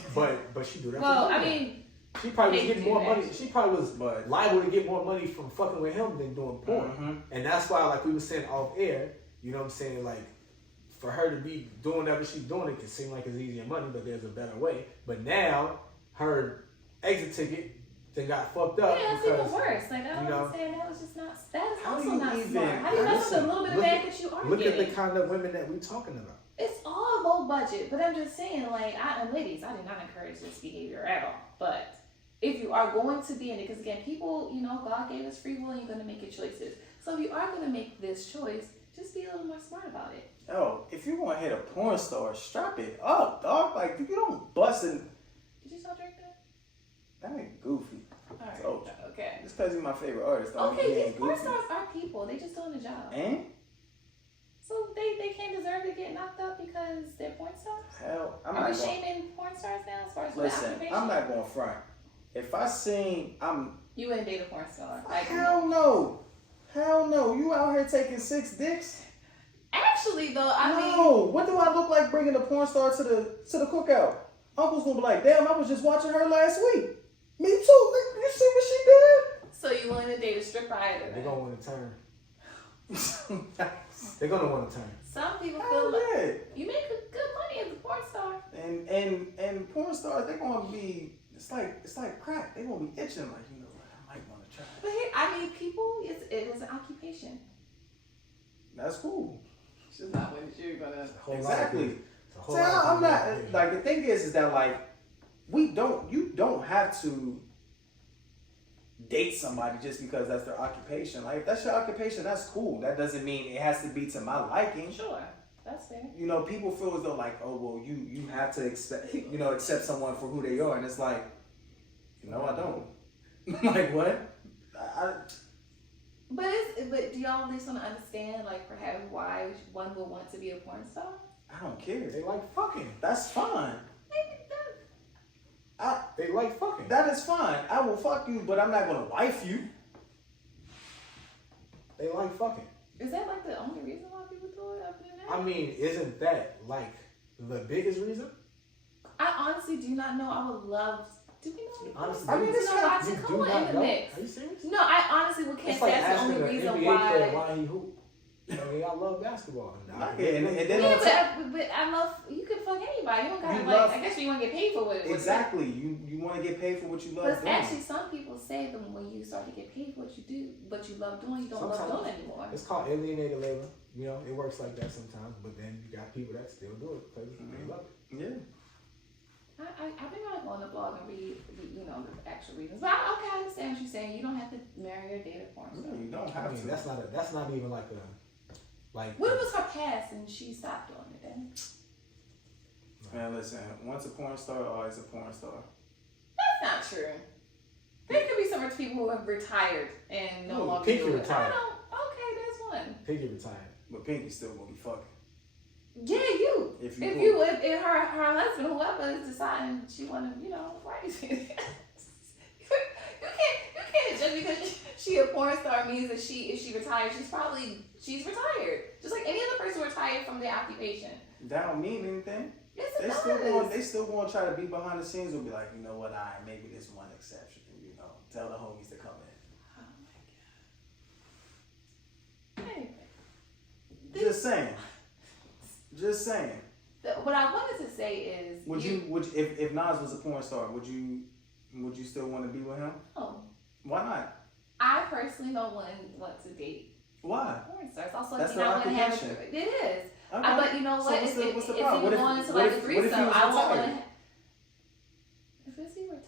she do that. Well, I mean... She probably was getting more money. She probably was liable to get more money from fucking with him than doing porn. And that's why, like we were saying off air, you know what I'm saying, like, for her to be doing whatever she's doing, it can seem like it's easier money, but there's a better way. But now, her exit ticket then got fucked up. Yeah, that's even worse. Like, I don't understand. That was just not, that is also not smart. How do you mess with a little bit of bag that you are Look getting? at the kind of women that we're talking about. It's all low budget, but I'm just saying, like, and ladies, I do not encourage this behavior at all. But if you are going to be in it, because again, people, you know, God gave us free will and you're going to make your choices. So if you are going to make this choice, just be a little more smart about it. Yo, if you want to hit a porn star, strap it up, dog. Like, if you don't bust it. Did you stop drinking? That ain't goofy. Alright, So, okay. Just because he's my favorite artist. Okay, these porn stars are people. They just doing the job. And? So they can't deserve to get knocked up because they're porn stars? Hell, I'm Are not we shaming porn stars now as far as Listen, occupation? I'm not going front. if I seen, You wouldn't date a porn star. Like, hell no. Hell no. You out here taking 6 dicks? actually, though, I mean, No. What do I look like bringing a porn star to the cookout? Uncle's gonna be like, damn, I was just watching her last week. Me too. You see what she did? so you willing to date a stripper either? They're gonna want to turn. They're gonna want to turn. Some people Hell feel like yeah. you make good money as a porn star. And porn stars, they're gonna be, it's like crack. They're gonna be itching like, you know what, I might want to try. But here, I mean, people, it is an occupation. That's cool. It's just not what you're gonna. Exactly. So See, I'm not, like, the thing is that, like, you don't have to date somebody just because that's their occupation. Like, if that's your occupation, that's cool. That doesn't mean it has to be to my liking. Sure, that's fair. You know, people feel as though, like, oh, well, you have to accept someone for who they are. And it's like, no, I don't. Like, what? But do y'all at least want to understand, like, perhaps why one will want to be a porn star? I don't care. They like fucking. That's fine. Maybe that. They like fucking. That is fine. I will fuck you, but I'm not gonna wife you. They like fucking. Is that like the only reason why people do it? Other than that? I mean, isn't that like the biggest reason? I honestly do not know. I would love. Do we know? Honestly, I mean, Do it's you know why You to do come not in the know? mix? Are you serious? No, I honestly can't It's say like that's the asking only an reason NBA player why. why he hoop. I mean, I love basketball. Okay, and then Yeah, on top, but I love you can fuck anybody. You don't gotta You like. love- I guess you want to get paid for what. exactly. You want to get paid for what you love But doing. actually, some people say that when you start to get paid for what you do, what you love doing, you don't love Sometimes. doing anymore. It's called alienated labor. You know, it works like that sometimes. But then you got people that still do it because they love it. Yeah. I think I go on the blog and read, you know, the actual reasons. But I understand what you're saying. You don't have to marry or date a porn star. You don't I have mean, to. that's not even like a like. What was her past and she stopped doing it then? Man, listen. Once a porn star, always a porn star. That's not true. There could be some rich people who have retired and no Ooh, longer Pinky do it. retired. I don't. Okay, there's one. Piggy retired. But Pinky's still gonna be fucking. Yeah, you. If her husband, whoever is deciding she want to, you know, right? you can't just because she a porn star means that if she retired, she's retired. Just like any other person retired from their occupation. That don't mean anything. Yes, it They does. still going to try to be behind the scenes. Will be like, you know what? Maybe there's one exception. You know, tell the homies to come in. Oh my god. Anyway, Just saying. Just saying. what I wanted to say is, If Nas was a porn star, would you still want to be with him? no, Why not? I personally don't want to date Why? porn stars. Also, That's you know, their I want to have occupation. it is. Okay. But you know So what? what's the if problem? you What if- going into what like if- a what if he threesome, was I won't want retired? to. If is he retired?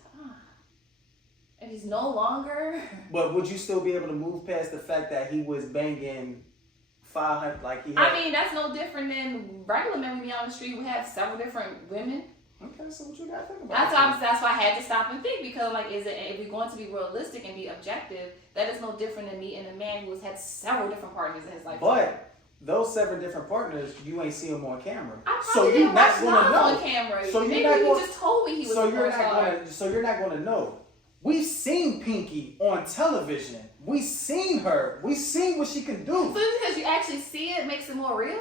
And he's no longer. But would you still be able to move past the fact that he was banging 500? Like he had. I mean, that's no different than regular men. We be on the street. We have several different women. Okay, so what you gotta think about? That's why I had to stop and think because, like, if we're going to be realistic and be objective, that is no different than meeting a man who has had several different partners in his life. But those 7 different partners, you ain't see them on camera, I so probably you're didn't not watch gonna Nas know. on camera. So you're Maybe not he gonna- just told me he was So a you're porn not star. gonna know. We've seen Pinky on television. We've seen her. We've seen what she can So do. just because you actually see it makes it more real?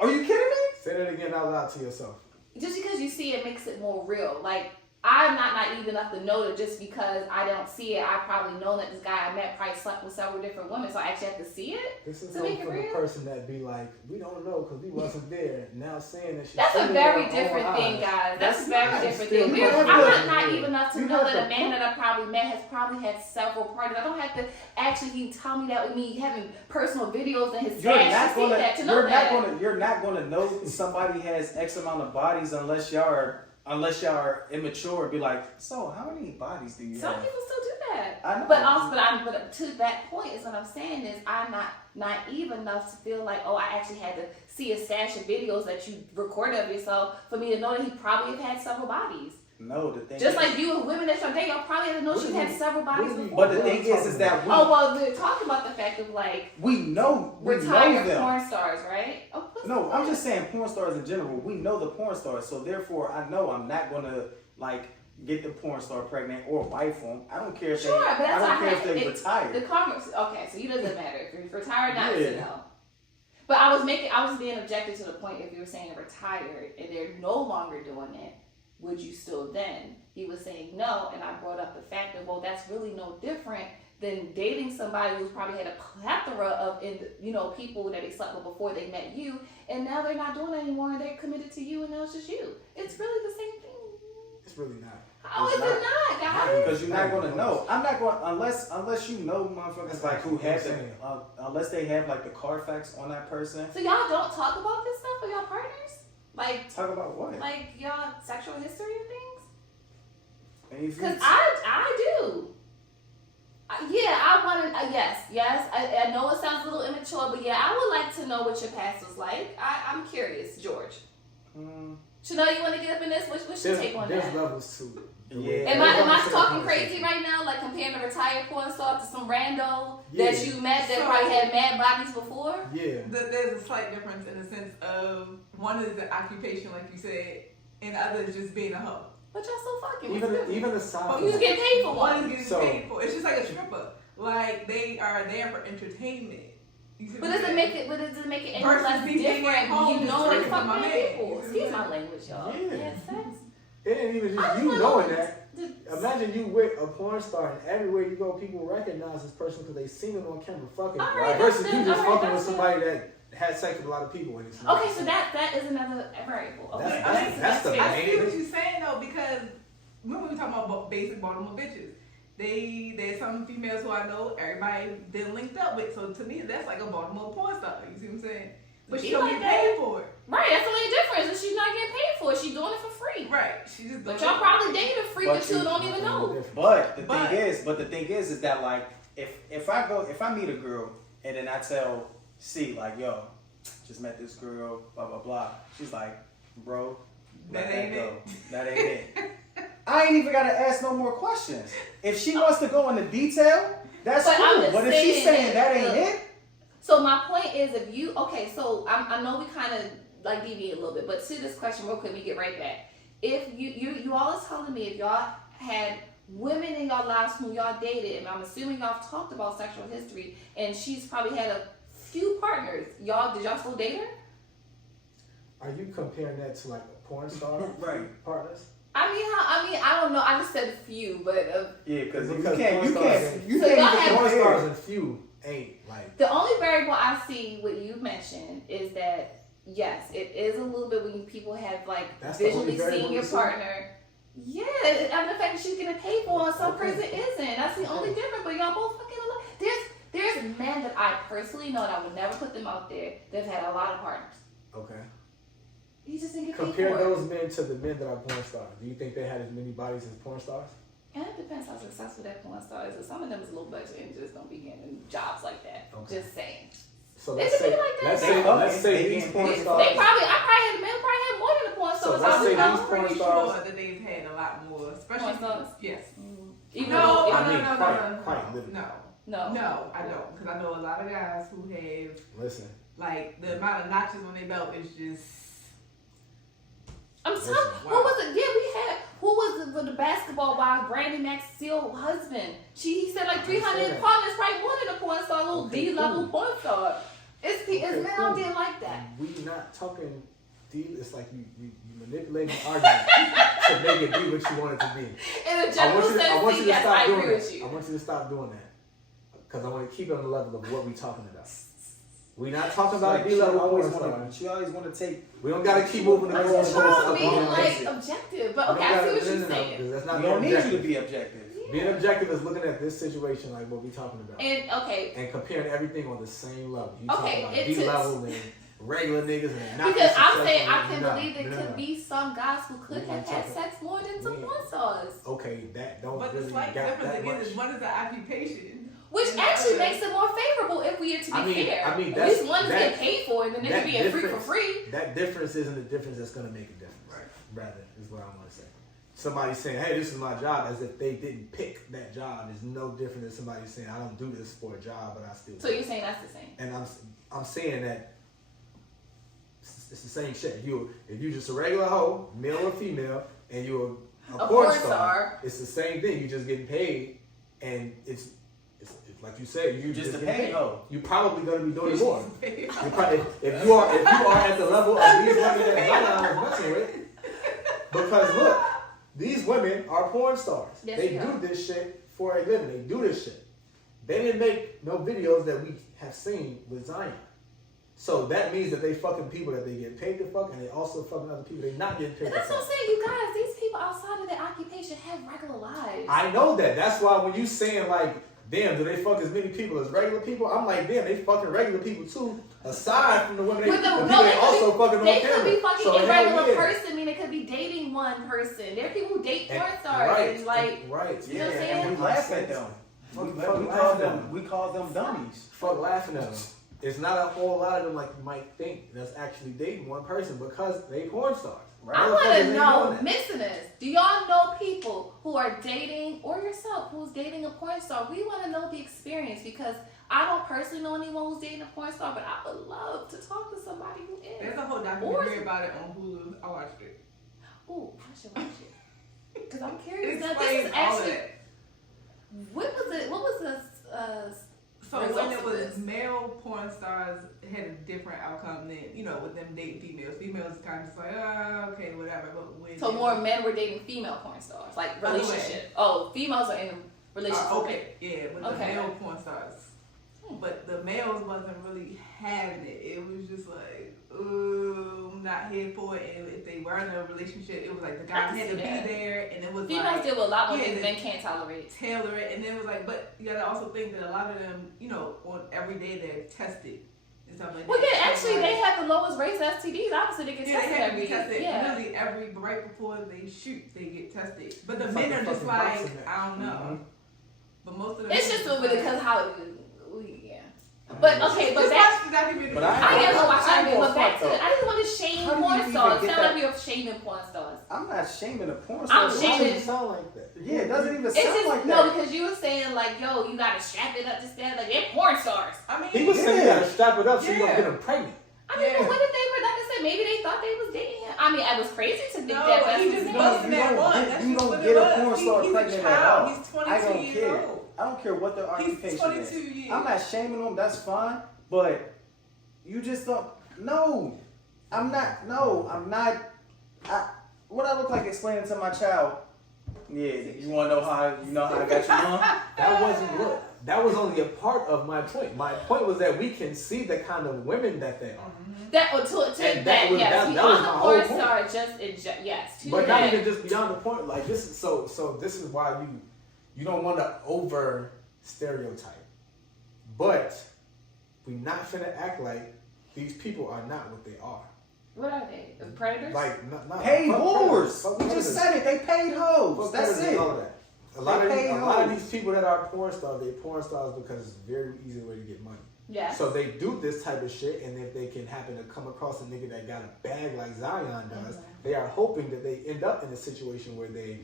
Are you kidding me? Say that again out loud to yourself. Just because you see it makes it more real. Like, I'm not naive enough to know that just because I don't see it, I probably know that this guy I met probably slept with several different women, so I actually have to see it? This is To make something it for the real? person that be like, we don't know because we wasn't there. Now saying that she. That's seen a it very with her own different thing, eyes. guys. That's That's a very not different still- thing. you I'm have not to- naive enough to you know have that to- a man that I probably met has probably had several partners. I don't have to actually tell me that with me having personal videos in his You're stash not to see gonna. that, to know that. You're not gonna know somebody has X amount of bodies unless y'all are immature. Be like, so how many bodies do you Some have? people still do that. I know. But to that point is what I'm saying is I'm not naive enough to feel like, oh, I actually had to see a stash of videos that you recorded of yourself for me to know that he probably have had several bodies. No, the thing. Just is, like you and women that you're dating, y'all probably have to know What she's are had you- several bodies what are you- before. But the thing is that we Oh, well, we're talking about the fact of like we know retired them. porn stars, right? Oh, No, I'm just saying porn stars in general. We know the porn stars, so therefore I know I'm not gonna like get the porn star pregnant or wife them. I don't care if Sure, but that's I don't care not if they retired. The comments, okay, so it doesn't matter if you're retired or not. Yeah. It's a no. But I was being objective to the point. If you were saying retired and they're no longer doing it, would you still then? He was saying no, and I brought up the fact that, well, that's really no different than dating somebody who's probably had a plethora of people that they slept with before they met you, and now they're not doing it anymore and they're committed to you, and now it's just you. It's really the same thing. It's really not. How is it not, guys? Because you're not gonna know. I'm not going unless you know motherfuckers That's like who like have insane. unless they have like the Carfax on that person. So y'all don't talk about this stuff with y'all partners? Like Talk about what? y'all sexual history and things? Anything? Because I do. Yeah, I want to. Yes. I know it sounds a little immature, but yeah, I would like to know what your past was like. I'm curious, George. Chanel, you want to get up in this? What's your take on There's that? levels to it. Yeah. Am I talking crazy right now? Like comparing a retired porn star to some rando that you met that probably had mad bodies before? Yeah. There's a slight difference in the sense of one is the occupation, like you said, and the other is just being a hoe. But y'all so fucking. Even aside Oh, from you was getting paid for One one. is getting paid for. It's just like a stripper. Like they are there for entertainment. You see But what does I'm it saying? make it any Versus less me being different? at home You know just they drinking fucking my mad man. people. You see Excuse what my I'm language, y'all. Yeah. Yeah, sex. It ain't even just I just you wanna knowing know that. the- Imagine you with a porn star and everywhere you go, people recognize this person because they seen it on camera fucking. All right, versus that's you good. just All right, fucking with that's somebody that had sex with a lot of people and it's not. Okay, so that is another variable. Okay, That's the I see main. what you're saying though, because remember we talking about basic Baltimore bitches. There's some females who I know everybody been linked up with. So to me, that's like a Baltimore porn star. You see what I'm saying? But she Be don't like get that. paid for it. right, that's the only difference. Is she's not getting paid for it. She's doing it for free. Right. She just. But doing y'all it. probably dated a freak or But two, you- don't even know. But the But- thing is that like if I meet a girl and then I tell C like, yo, just met this girl, blah blah blah. She's like, bro, let That ain't go. That ain't it. I ain't even gotta ask no more questions. If she wants to go into detail, that's But I'm cool. just But if she's saying that ain't look, it, So my point is, if you so I know we kind of like deviate a little bit, but to this question real quick, we get right back. If you all is telling me if y'all had women in y'all lives who y'all dated, and I'm assuming y'all talked about sexual history, and she's probably had a few partners, did y'all still date her? Are you comparing that to like a porn star Right. partners? I don't know. I just said few, but yeah, because you Because can't porn stars even So y'all have- Porn compare. stars and few ain't like. the only variable I see what you mentioned is that yes, it is a little bit when people have like That's the only visually variable seen your you see? partner. Yeah, and the fact that she's getting paid for and some Okay. person isn't. That's the only difference. But y'all both fucking alike. There's men that I personally know, and I would never put them out there, that have had a lot of partners. Okay. He just didn't get paid Compare for it. those men to the men that are porn stars. Do you think they had as many bodies as porn stars? And it depends how successful that porn star is. Some of them is low budget and just don't be getting jobs like that. Okay. Just saying. So They let's could be say like that. let's They say fucking- let's say they these getting porn paid. They stars. men probably have more than the porn So stars. let's I say don't know. these I'm porn pretty stars- sure that they've had a lot more, especially Porn stars? yes. Even No, though- I mean, no, quite literally. no. No, I don't, because I know a lot of guys who have Listen, like the amount of notches on their belt is just. I'm Listen. telling. Who was it? Yeah, we had. Who was the basketball wife? Brandon Maxwell's husband. He said like I 300 understand that. partners, probably more than a porn star, a little Okay, D-level cool. porn star. It's men out there like that. we not talking deep. It's like you manipulating the argument to make it be what you want it to be. In a I general want you sense, to yes, stop I doing agree that. with you. I want you to stop doing that because I want to keep it on the level of what we talking about. We not talking about Like, D-level porn wanna, stars. she always want to take. We don't gotta keep moving the I'm goalposts just trying to up be on like basic. objective, but We okay, don't I see gotta- what no, you're no, no, saying. 'cause that's not We being don't need you to objective. be objective. Being objective is looking at this situation like what we talking about And okay, and comparing everything on the same level. You Okay, talking about it D-level and regular niggas and not because the I'm saying successful I niggas. can No, believe there no, could no. be some guys who could We have ain't had talking- sex more than some we ain't- porn stars. Okay, that don't But the really slight got difference that again much. is one is the occupation. Which And actually the other- makes it more favorable if we are to be fair. I mean, at that's- least one is that- getting paid for it, and then that they being free for difference- free. That difference isn't the difference that's gonna make a difference. Right. Rather, is what I want to say. Somebody saying, "Hey, this is my job," as if they didn't pick that job, is no different than somebody saying, "I don't do this for a job, but I still." So do you're it." saying that's the same. And I'm saying that it's the same shit. If you just a regular hoe, male or female, and you're a porn star, it's the same thing. You just getting paid, and it's like you said, you just a getting paid hoe. You probably gonna be doing more. You probably, if you are at the level of these women that Zion was messing with, because look, these women are porn stars. Yes, they do this shit for a living. They do this shit. They didn't make no videos that we have seen with Zion. So that means that they fucking people that they get paid to fuck, and they also fucking other people they not getting paid to fuck. That's what I'm saying, you guys. These people outside of their occupation have regular lives. I know that. That's why when you saying like, damn, do they fuck as many people as regular people? I'm like, damn, they fucking regular people too. Aside from the women, they also fucking on camera. They could be fucking So, a regular person. I mean, they could be dating one person. There are people who date porn stars. Right. And like, right. You know what I'm saying? And we laugh at them. We call them dummies. Fuck laughing at them. It's not a whole lot of them like you might think that's actually dating one person because they porn stars. Right? I want to know, Mixxeners, do y'all know people who are dating, or yourself who's dating a porn star? We want to know the experience because I don't personally know anyone who's dating a porn star, but I would love to talk to somebody who is. There's a whole documentary about it on Hulu. I watched it. Ooh, I should watch it because I'm curious. It Now, explains this is all of actually. that. What was it? What was the? So when it was male porn stars had a different outcome than, with them dating females. Females kind of just like, okay, whatever. But when So more men were dating female porn stars, like relationship. Oh, females are in a relationship. Okay, yeah, with the Okay. male porn stars. But the males wasn't really having it. It was just like, I'm not here for it. And if they were in a relationship, it was like the guy had to be there, and it was females like, deal with a lot more things men can't tolerate. Tailor it, and then it was like, but you gotta also think that a lot of them, on every day they're tested and stuff like Well, that. yeah, So, actually, like, they have the lowest rates of STDs. Obviously, they get they tested have to every be tested. Yeah. Literally right before they shoot, they get tested. But the It's men like are a just fucking like, boxing match. I don't know. Mm-hmm. But most of them. It's just a bit because how, yeah. But okay, but just back. watch the documentary. But I am gonna watch I it, ain't but gonna back fuck, to it. though. I just want to shame How do you porn even stars. get Sound that- like you're shaming porn stars. I'm not shaming the porn I'm stars. Why shaming- does it sound like that? Yeah, it doesn't even It's sound just like no, that. because you were saying like, yo, you gotta strap it up to stand like they're porn stars. I mean, He was saying you gotta strap it up so you don't Yeah. get them pregnant. I mean, Yeah. but what if they were, like I said, maybe they thought they was dating him. I mean, I was crazy to think No, that. But he that's just what I'm busting saying. that one. That's You just don't what get it a was. porn star He's pregnant a at child. all. He's 22 I don't years care. old. I don't care what their He's occupation 22 is. years. I'm not shaming them. That's fine. But you just don't. No, I'm not. No, I'm not. What I look like explaining to my child? Yeah, you want to know how I got you on? That wasn't look. That was only a part of my point. My point was that we can see the kind of women that they are. That to And that, that was- yes, that was beyond my the whole porn point. star, yes, to But that. not even just beyond the point. Like this is so this is why you don't want to over stereotype. But we not finna act like these people are not what they are. What are they? Predators? Like not Paid fuck whores. predators, fuck We just predators. said it. They paid hoes. Fuck That's predators and it. all that. A lot They of pay these people that are porn stars, they porn stars because it's a very easy way to get money. Yeah. So they do this type of shit, and if they can happen to come across a nigga that got a bag like Zion does, they are hoping that they end up in a situation where they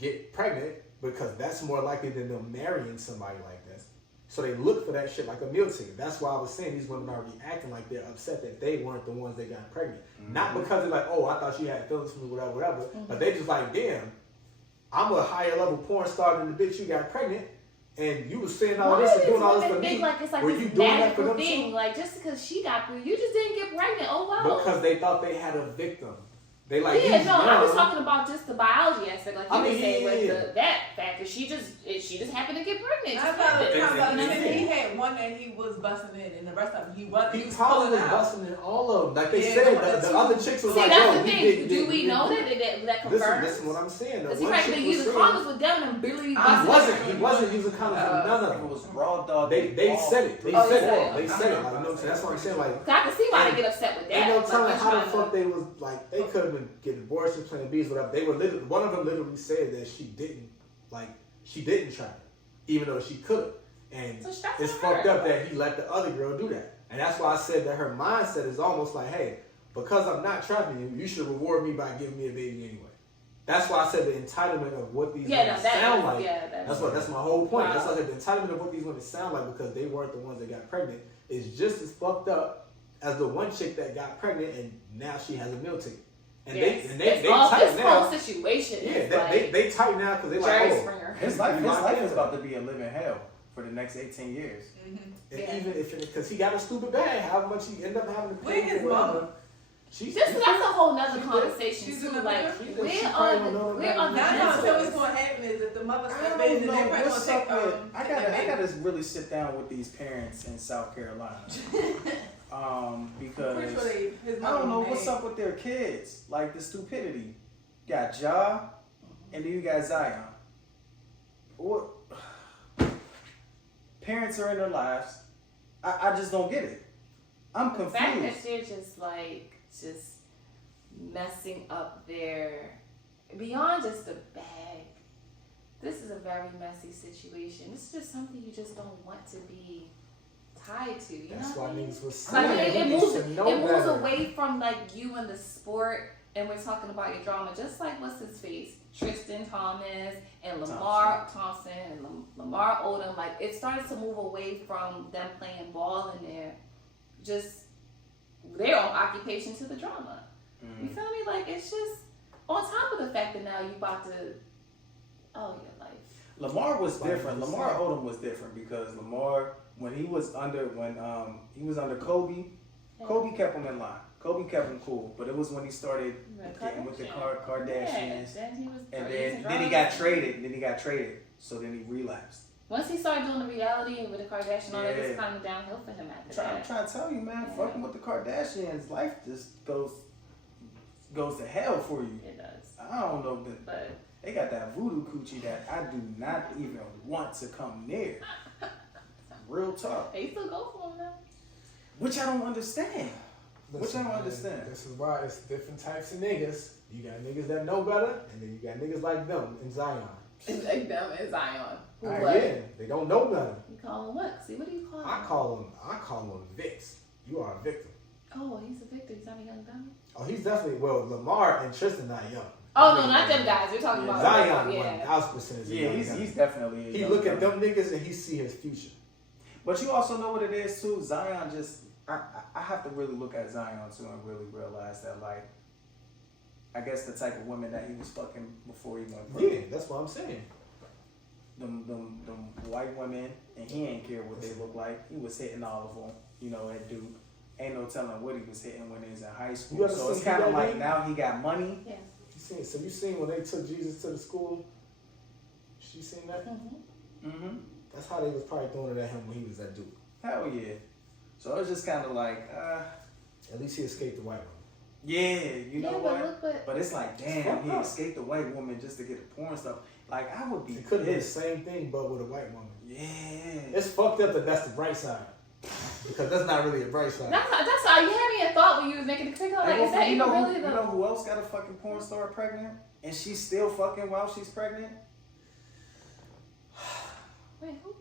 get pregnant because that's more likely than them marrying somebody like this. So they look for that shit like a meal ticket. That's why I was saying these women are reacting like they're upset that they weren't the ones that got pregnant. Not because they're like, oh, I thought she had feelings for me, whatever. But they just like, damn, I'm a higher level porn star than the bitch you got pregnant. And you was saying all Why this do and doing all this these for women think me. like it's like Were this you doing that for magical them thing? too? Like just because she got pregnant, you just didn't get pregnant. Oh wow. Because they thought they had a victim. They like, yeah, he's no, I was young. talking about just the biology aspect, like you I were mean, saying with yeah. that factor. She just happened to get pregnant. I Just thought happened. it was about You know what I mean? he had one that he was busting in, and the rest of them he was. He was probably pulling was out. busting in all of them. Like they Yeah, said, the the other chicks was See, like, that's yo, the we thing. did. Do we know that confirms? Listen what I'm saying. Because The he one probably chick using was saying, condoms with them and barely he busting. wasn't using condoms for none of It them. was raw dog. They said it. They Oh, said yeah. it. They said it. Like, you know what I'm saying? That's what I'm saying. Like, I can see why they get upset with that. ain't no Like, telling they're how the trying to- fuck they was like. They could have been getting abortions, playing bees, whatever. They were literally. One of them literally said that she didn't try it, even though she could. And So strap it's on fucked her. up that he let the other girl do that. And that's why I said that her mindset is almost like, hey, because I'm not trapping you, you should reward me by giving me a baby anyway. That's why I said the entitlement of what these women sound like. That's my whole point. Wow. That's why I said the entitlement of what these women sound like because they weren't the ones that got pregnant is just as fucked up as the one chick that got pregnant and now she has a meal ticket. And yes. they all, tight this now. whole situation Yeah, is they tight now because they Jerry like, oh, Springer. His life is about to be a living hell for the next 18 years. Mm-hmm. and Yeah. even if because he got a stupid bag, how much he end up having to pay Where his for whatever. mama? That's a whole nother She conversation she's too. another Like, girl? She where probably are don't know the where are the That's how mentors? what's going to happen is if the mother I step don't in and know they're probably what's going up to with. take I gotta really sit down with these parents in South Carolina. Because pretty sure his I mother don't know was what's mad. up with their kids. Like the stupidity. You got Ja, and then you got Zion. What? Parents are in their lives. I just don't get it. I'm The fact that confused. they're just messing up their beyond just the bag. This is a very messy situation. This is just something you just don't want to be tied to. You That's know why what I mean? niggas was Like, saying. it moves away from like you and the sport, and we're talking about your drama, just like what's his face, Tristan Thomas and Lamar Thompson and Lamar Odom. Like it started to move away from them playing ball in there, just their own occupation to the drama. You feel me? Like it's just on top of the fact that now you about to, your life. Lamar was Like, different. it's Lamar like- Odom was different because Lamar, when he was under Kobe, Kobe kept him in line. Kobe kept him cool, but it was when he started getting with the Kardashians, Then he was and crazy then he got traded. So then he relapsed. Once he started doing the reality with the Kardashians, all that Yeah. was kind of downhill for him after I'm that. trying to tell you, man, Yeah. fucking with the Kardashians, life just goes to hell for you. It does, I don't know that but they got that voodoo coochie that I do not even want to come near. Real talk, they still go for him though. which I don't understand. Which I don't man, understand. This is why it's different types of niggas. You got niggas that know better, and then you got niggas like them in Zion. Like them and Zion. Who Alright, what? yeah, they don't know better. You call him what? See, what do you call him? I call them Vicks. You are a victim. Oh, he's a victim. He's not a young dummy. Oh, he's definitely, well, Lamar and Tristan not young. Oh no, not them guys. We're talking about Zion, yeah. 1000% is a Yeah, young guy. he's definitely. a He young look at guy. them niggas and he see his future. But you also know what it is too. Zion just, I have to really look at Zion too and really realize that, like, I guess the type of women that he was fucking before he went pro. Yeah, that's what I'm saying. Them white women, and he ain't care what they look like. He was hitting all of them, you know, that dude. Ain't no telling what he was hitting when he was in high You school. ever So it's seen kind of that like name? now he got money. Yeah. So you seen when they took Jesus to the school? She seen that? Mm-hmm. That's how they was probably throwing it at him when he was that dude. Hell yeah. So it's just kind of like, At least he escaped the white one. yeah, you know yeah, what? but look, But it's like, damn, fucked he up. escaped the white woman just to get the porn stuff. Like, I would be It could have been the pissed. same thing, but with a white woman. Yeah. It's fucked up that that's the bright side. Because that's not really a bright side. that's how you had me a thought when you was making the TikTok. Like, Hey, is that you even know really who, the? you know who else got a fucking porn star pregnant? And she's still fucking while she's pregnant? Wait, who?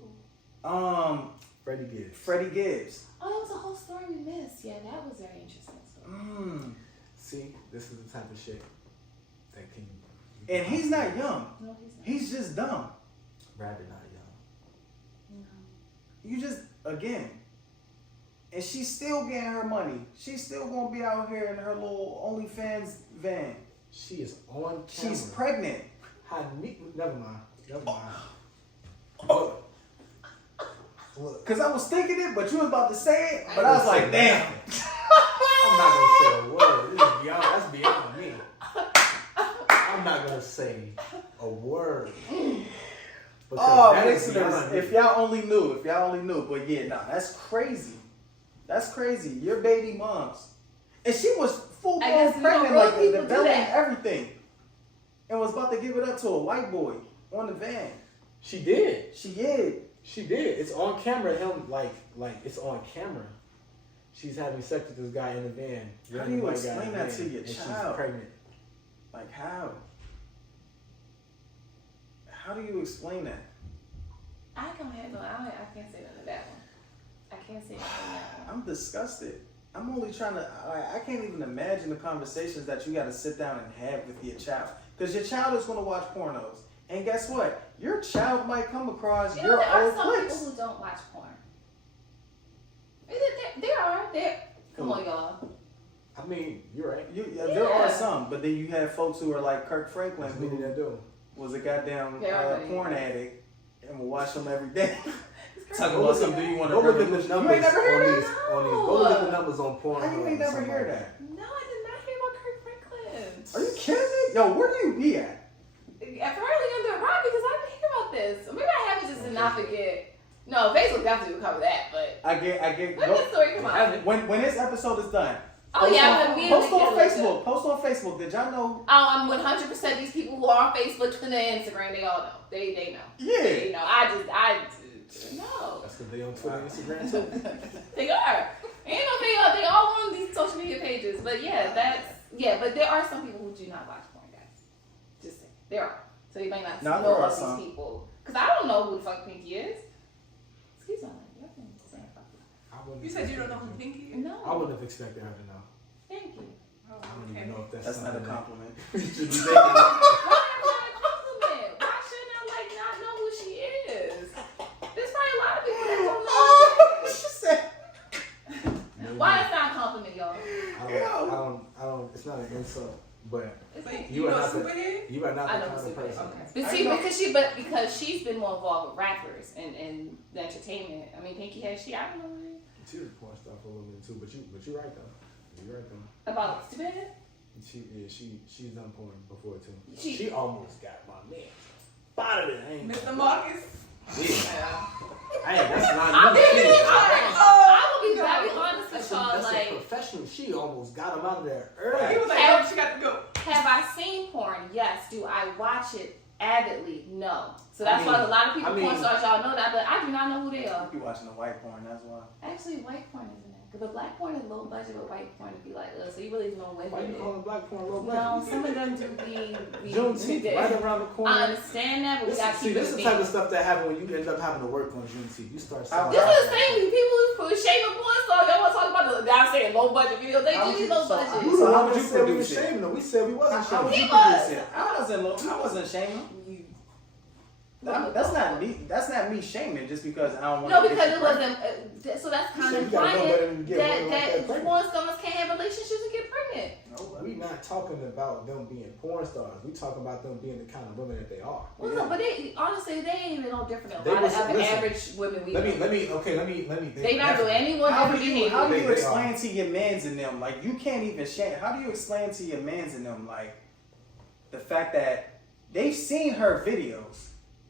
Freddie Gibbs. Freddie Gibbs. Oh, that was a whole story we missed. Yeah, that was very interesting. So. See, this is the type of shit that can. And he's not young. No, he's not. He's just dumb. Rabbit not young. No. You just, again. And she's still getting her money. She's still gonna be out here in her little OnlyFans van. She is on camera. She's pregnant. Never mind. Oh. Look, Cause I was thinking it, but you was about to say it, but I was like, damn. I'm not gonna say a word. This is beyond. That's beyond me. I'm not gonna say a word. Because Oh, that is Mixxeners, beyond me. if y'all only knew. But yeah, nah, that's crazy. That's crazy. Your baby mom's. And she was full I blown guess, you know, pregnant, real like the people do belly and that. everything. And was about to give it up to a white boy on the van. She did. She did. She did. It's on camera. Him like it's on camera. She's having sex with this guy in the van. How do you White guy in explain the that van, to your and she's child? pregnant. Like how? How do you explain that? I can't say none of that one. I can't say nothing that one. I'm disgusted. I'm only trying to, I can't even imagine the conversations that you got to sit down and have with your child. Because your child is going to watch pornos. And guess what? Your child might come across You know, your there are old some clicks. people who don't watch porn. There are. Come on, y'all. I mean, you're right. There are some, but then you have folks who are like Kirk Franklin, There's many that do. was a goddamn Yeah, porn addict and will watch them every day. Talking Go about look some, at- do you want to Go look at the revolution? numbers You ain't never heard on that? these. Go look at the numbers on porn. How you ain't never hear that? No, I did not hear about Kirk Franklin. Are you kidding me? Yo, where do you be at? Apparently under a rock because I didn't hear about this. Maybe I haven't just did not forget. No, Facebook definitely would cover that, but I get. when did the story come out? When this episode is done. Oh yeah, I'm immediately Post on get it. Facebook. Post on Facebook. Did y'all know? I'm 100% these people who are on Facebook, Twitter, and Instagram. They all know. They know. Yeah. They know. I no. That's because they on Twitter, Instagram too. They are. Ain't no they are. They all on these social media pages. But yeah, but there are some people who do not watch porn, guys. Just saying. There are. So you may not No, know there are of some. these people. Because I don't know who the fuck Pinky is. Excuse me. Y'all can say fuck me. You said you don't know who Pinky is? No. I wouldn't have expected her to know. Thank you. Oh, I don't okay. even know if that's That's not a something that- compliment. Why not a compliment? Why shouldn't I not know who she is? There's probably a lot of people that don't know who she is. She said. Why is that a compliment, y'all? I don't. It's not an insult, but It's But like, you are know not the- Superhead? you are not I the know kind of Super. person. Okay. Because she's been more involved with rappers and the entertainment. I mean, Pinky has I don't know She was a porn star for a little bit too, but you're right though. You're right though. about Stupid. She's done porn before too. She- She almost got my man. Bottom it, I ain't. Mr. Marcus? Yeah. Yeah. Hey, that's not I me. will be very honest with y'all. That's a Like, professional. She almost got him out of there He early. was like, oh, she got to go. have I seen porn? Yes. Do I watch it avidly? No. So that's why a lot of people, porn stars, y'all know that, but I do not know who they are. You be watching the white porn, that's why. Actually, white porn isn't it? Because the black porn is low budget, but white porn would be like, so you really know women. Why you calling black porn low budget? Well, some of them do be Juneteenth, right around the corner. I understand that, but we got to keep this it is the type of stuff that happens when you end up having to work on Juneteenth. You start selling. This is the thing. People who shaming porn stars, y'all want to talk about the guys saying low budget videos. They do these low budget. You the So how one would that you said we were produce it? shaming them. We said we wasn't How would shaming you them. produce it? I wasn't shaming. That's not me. That's not me shaming just because I don't want. No, because it wasn't. So that's kind of You gotta know better than implying to get women like that that pregnant. porn stars can't have relationships and get pregnant. We not talking about them being porn stars. We talking about them being the kind of women that they are. Well, no, but they honestly they ain't even no different They than a lot was- of other listen, average women we Let know. me. They not doing anyone How do different you behavior. explain to your mans and them like you can't even shame? How do you explain to your mans and them like the fact that they've seen her videos?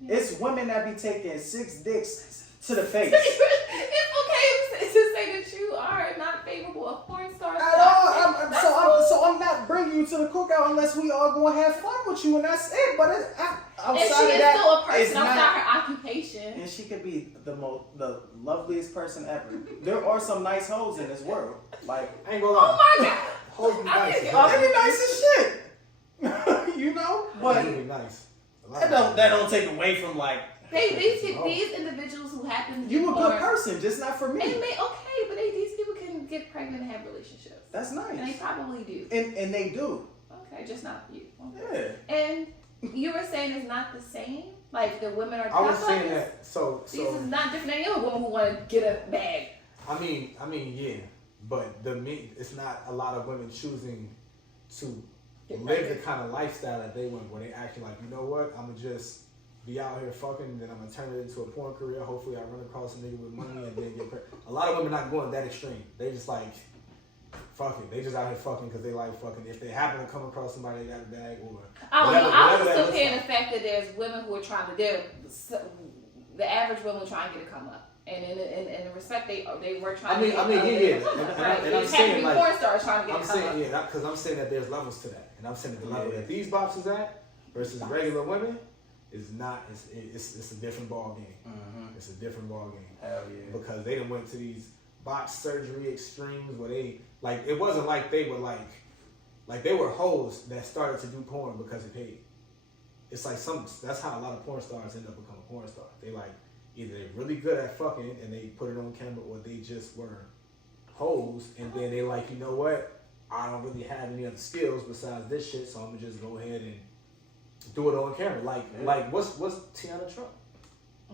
It's women that be taking 6 dicks to the face. It's okay to say that you are not favorable of porn stars. At all. So I'm not bringing you to the cookout unless we all gonna have fun with you, and that's it. But outside And she of is that, still a it's person not. outside her occupation. And she could be the loveliest person ever. There are some nice hoes in this world. Like, I ain't gonna lie. Oh my god! Hoes be nice. they be nice as shit. You know, but Hoes be nice. that don't take away from like These individuals who happen to you be a porn, good person, just not for They me. may but these people can get pregnant and have relationships. That's And they nice, probably do. and they do. Okay, just not you. Okay. Yeah. And you were saying it's not the same. Like the women are. I was feel saying like that. So This is not different than any other woman who want to get a bag. I mean, yeah, but it's not a lot of women choosing to live the kind of lifestyle that they want, where they actually like, you know what, I'm gonna just be out here fucking, and then I'm gonna turn it into a porn career. Hopefully, I run across a nigga with money and then get pregnant. A lot of women not going that extreme. They just like, fuck it. They just out here fucking because they like fucking. If they happen to come across somebody that got a bag or I don't know. I whatever was that still looks paying like. the fact that there's women who are trying to. The average woman trying to get a come up. And in the respect they were trying to get and I'm It saying had to be like, porn stars trying to get I'm a come up. saying because I'm saying that there's levels to that, and I'm saying that the level that these bops is at versus regular women is not. It's a different ball game. Mm-hmm. It's a different ball game. Hell yeah. Because they done went to these bot surgery extremes where they like it wasn't like they were like they were hoes that started to do porn because it paid. It's like that's how a lot of porn stars end up becoming porn stars. They like either they're really good at fucking and they put it on camera, or they just were hoes and then they like, you know what? I don't really have any other skills besides this shit, so I'm gonna just go ahead and do it on camera. Like what's Tiana Trump?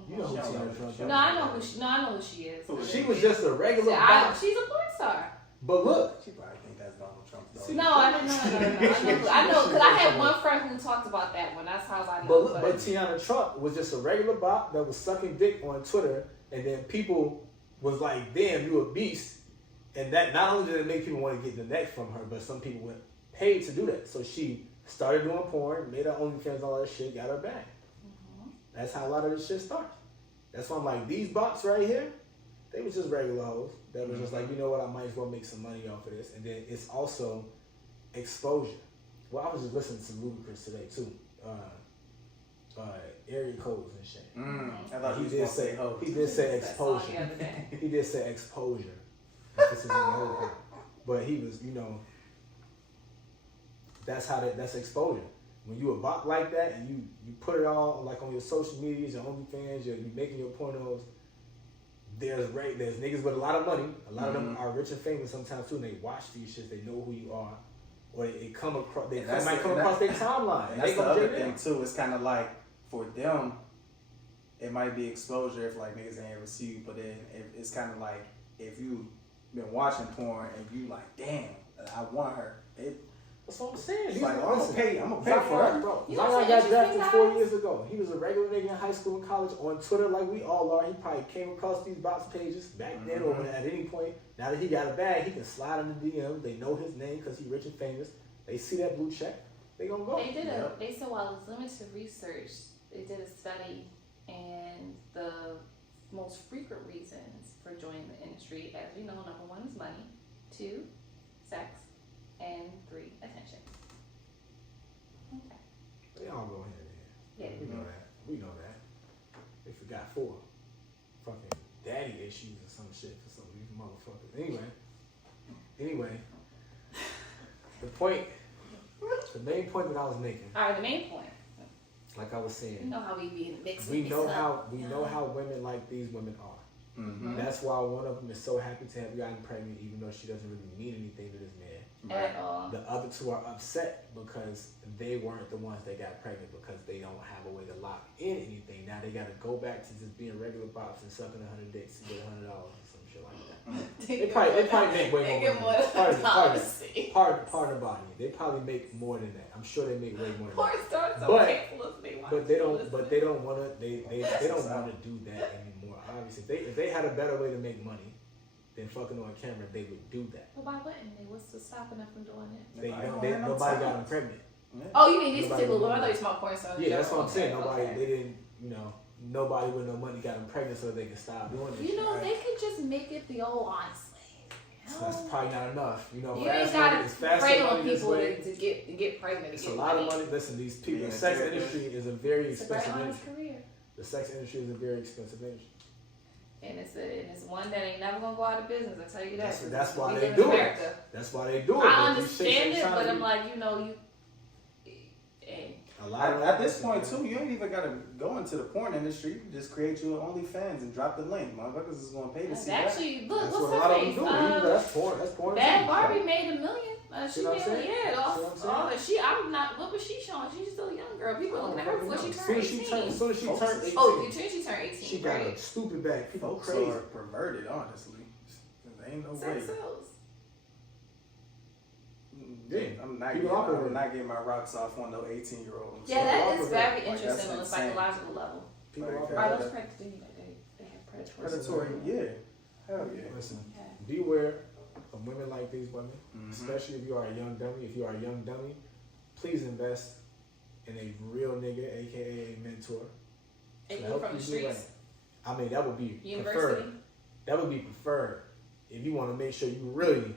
You know who Tiana Trump is. No, I know who she is. She was just a regular bot. She's a porn star. But look, She probably think that's Donald Trump. No, I don't know. I know because I had one friend who talked about that one. That's how I know. But Tiana Trump was just a regular bot that was sucking dick on Twitter, and then people was like, "Damn, you a beast," and that not only did it make people want to get the neck from her, but some people went paid to do that. So she started doing porn, made her OnlyFans, all that shit, got her back. Mm-hmm. That's how a lot of this shit starts. That's why I'm like, these bots right here, they was just regular hoes. That was just like, you know what, I might as well make some money off of this. And then it's also exposure. Well, I was just listening to Ludacris today too. Area codes and shit. I thought he did say hoes. He did say exposure. He did say exposure. This is in the whole part. But he was, you know, that's exposure. When you a bot like that and you put it all like on your social medias, your OnlyFans, you making your pornos. There's niggas with a lot of money. A lot of them are rich and famous sometimes too, and they watch these shit. They know who you are, or they come across. They might come across their timeline. And that's the other thing too. It's kind of like for them, it might be exposure if like niggas ain't ever see you, but then it's kind of like if you been watching porn and you like, damn, I want her. That's what I'm saying. It's like, I'm gonna pay for her. Bro. Zion got drafted 4 years ago. He was a regular nigga in high school and college on Twitter like we all are. He probably came across these box pages back then or at any point. Now that he got a bag, he can slide in the DM. They know his name because he's rich and famous. They see that blue check, they gonna go. They said while it's limited research, they did a study, and the most frequent reasons for joining the industry, as we know, number 1 is money, 2, sex, and 3, attention. Okay. They all go hand in hand. Yeah, we know that. We know that. They forgot 4. Fucking daddy issues or some shit for some of these motherfuckers. Anyway, the main point that I was making. All right, the main point. Like I was saying. You know how we be in the mix. We know how women like these women are. Mm-hmm. That's why one of them is so happy to have gotten pregnant, even though she doesn't really mean anything to this man. At all. The other 2 are upset because they weren't the ones that got pregnant because they don't have a way to lock in anything. Now they got to go back to just being regular bops and sucking 100 dicks to get $100 or some shit like that. They probably make way more than that. Part of the body. They probably make more than that. I'm sure they make way more than that. But they don't want to. They don't want to do that anymore. Obviously, if they had a better way to make money than fucking on camera, they would do that. Well, why wouldn't they? What's to stopping them from doing it? Nobody got them pregnant. Yeah. Oh, you mean these particular women? I thought you smart porn stars. Yeah, that's what I'm saying. They didn't, nobody with no money got them pregnant so they can stop doing it. They could just make it the old honest way. So that's probably not enough. You ain't got to prey on people to get pregnant. It's a lot of money. Listen, these people, the sex industry is a very expensive industry. The sex industry is a very expensive industry. And it's one that ain't never gonna go out of business. I tell you that. That's why they do it. That's why they do it. I understand it, but I'm like, At this point too, you ain't even gotta go into the porn industry. You can just create your OnlyFans and drop the link. Motherfuckers is gonna pay to see that. Actually, look, that's what's what her face? That's porn. That's porn. Bad Barbie made $1 million. She made what was she showing? She's still a young girl. People looking at her before she turned 18. As soon as she turned 18. Oh, she turned 18. She got a stupid bag. People folks crazy. Are perverted, honestly. There ain't no way. Sex sells. Yeah, I'm not getting my rocks off on no 18-year-old. Yeah, that is very interesting on a psychological level. Are those predatory? They have predatory. Yeah. Hell yeah. Listen, beware of women like these women, especially if you are a young dummy. If you are a young dummy, please invest in a real nigga, aka a mentor. And you from the streets? I mean, that would be University? preferred. That would be preferred if you want to make sure you really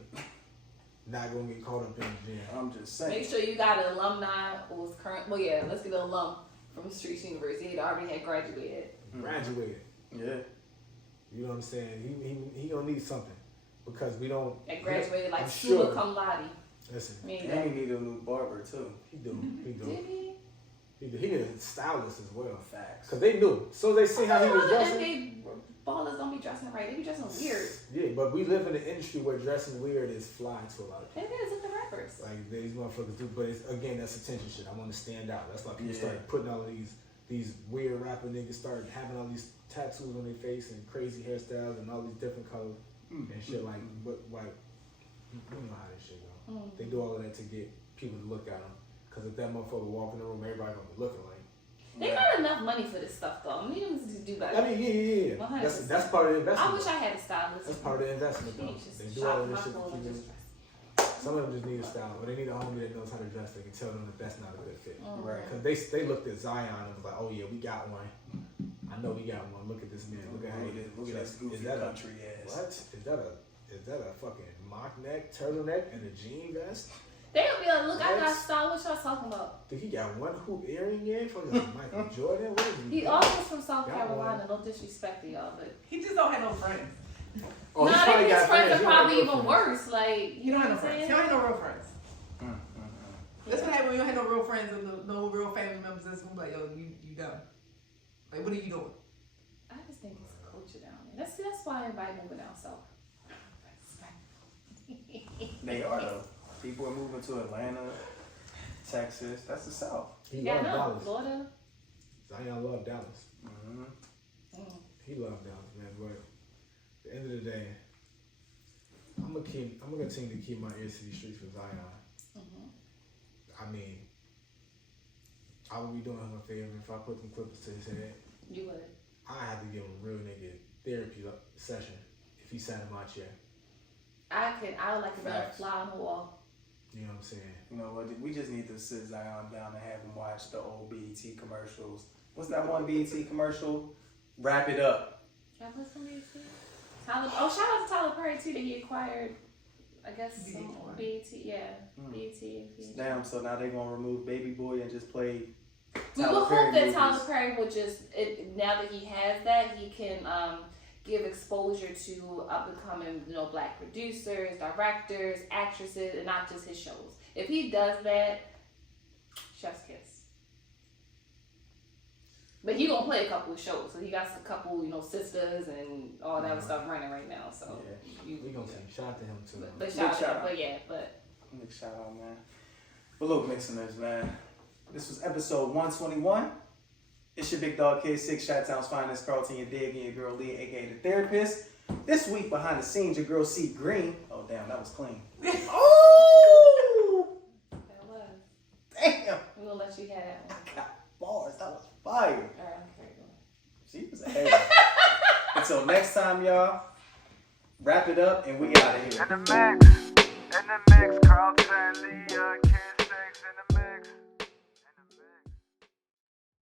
not gonna get caught up in the gym. I'm just saying. Make sure you got an alumni who was current. Well, yeah, let's get an alum from Streets University. He already had graduated. Graduated. Yeah. You know what I'm saying? He gonna need something because we don't. And graduated like summa cum laude. Listen. And he need a new barber too. He do. Did he? He need a stylist as well. Facts. Cause they knew. So they see how he was dressing. Ballers don't be dressing right. They be dressing weird. Yeah, but we live in an industry where dressing weird is fly to a lot of people. It is with the rappers. Like these motherfuckers do, but that's attention shit. I want to stand out. That's why people started putting all of these weird rapper niggas started having all these tattoos on their face and crazy hairstyles and all these different colors and shit like You know how this shit go. They do all of that to get people to look at them. Because if that motherfucker walk in the room, everybody gonna be looking like. They got enough money for this stuff though. I mean, to do better. I mean, yeah. 100%. That's part of the investment. I wish I had a stylist. That's part of the investment though. Just They do all of this shop shit my to clothes keep and it. just dress. Some of them just need a style, or they need a homie that knows how to dress. They can tell them that that's not a good fit. Right. Because they looked at Zion and was like, oh yeah, we got one. I know we got one. Look at this man. Look at how Look at this goofy country ass. What? Is that a fucking mock neck, turtleneck, and a jean vest? They'll be like, look, I What? got style. What y'all talking about? Think he got one hoop earring in from the Michael Jordan? What is he? He also from South Got Carolina. No disrespect to y'all, but He just don't have no friends. Oh, he nah, probably his got friends are He don't probably have even no worse. Like, He you know don't what have I'm no friends. He saying? don't have no real friends. Mm-hmm. That's what happens when you don't have no real friends and no real family members. That's gonna be like, yo, you done. Like, what are you doing? I just think it's a culture down there. That's why everybody moving down south. They are though. People are moving to Atlanta, Texas. That's the South. He Yeah, loved no, Dallas. Florida. Zion loved Dallas. Mm-hmm. He loved Dallas, man. But at the end of the day, I'm gonna continue to keep my ears to these streets for Zion. I mean, I would be doing him a favor if I put them clippers to his head. You would. I have to give him a real nigga therapy session if he sat in my chair. I would like to be a Facts. fly on the wall. You know what I'm saying? You know what? We just need to sit Zion down and have him watch the old BET commercials. What's that one BET commercial? Wrap it up. That was from BET. Tyler. Oh, shout out to Tyler Perry too that he acquired. I guess some BET. Yeah, BET. And Damn. So now they gonna remove Baby Boy and just play. we will hope that Tyler Perry will just now that he has that he can give exposure to up and coming black producers, directors, actresses, and not just his shows. If he does that, chef's kiss. But he gonna play a couple of shows, so he got a couple sisters and all that stuff running right now. So we gonna see. Shout out to him too. But shout out, big shout out, man. But look, Mixxeners, man. This was episode 121. It's your big dog kid, 6 Chi-Town's finest, Carlton, your dig, and your girl Leah, aka the therapist. This week behind the scenes, your girl C Green. Oh damn, that was clean. Oh! That was. Damn! We're gonna let you have that one. I got bars. That was fire. Alright, okay, go. She was ahead. Until next time, y'all. Wrap it up and we out of here. In the mix, Carlton.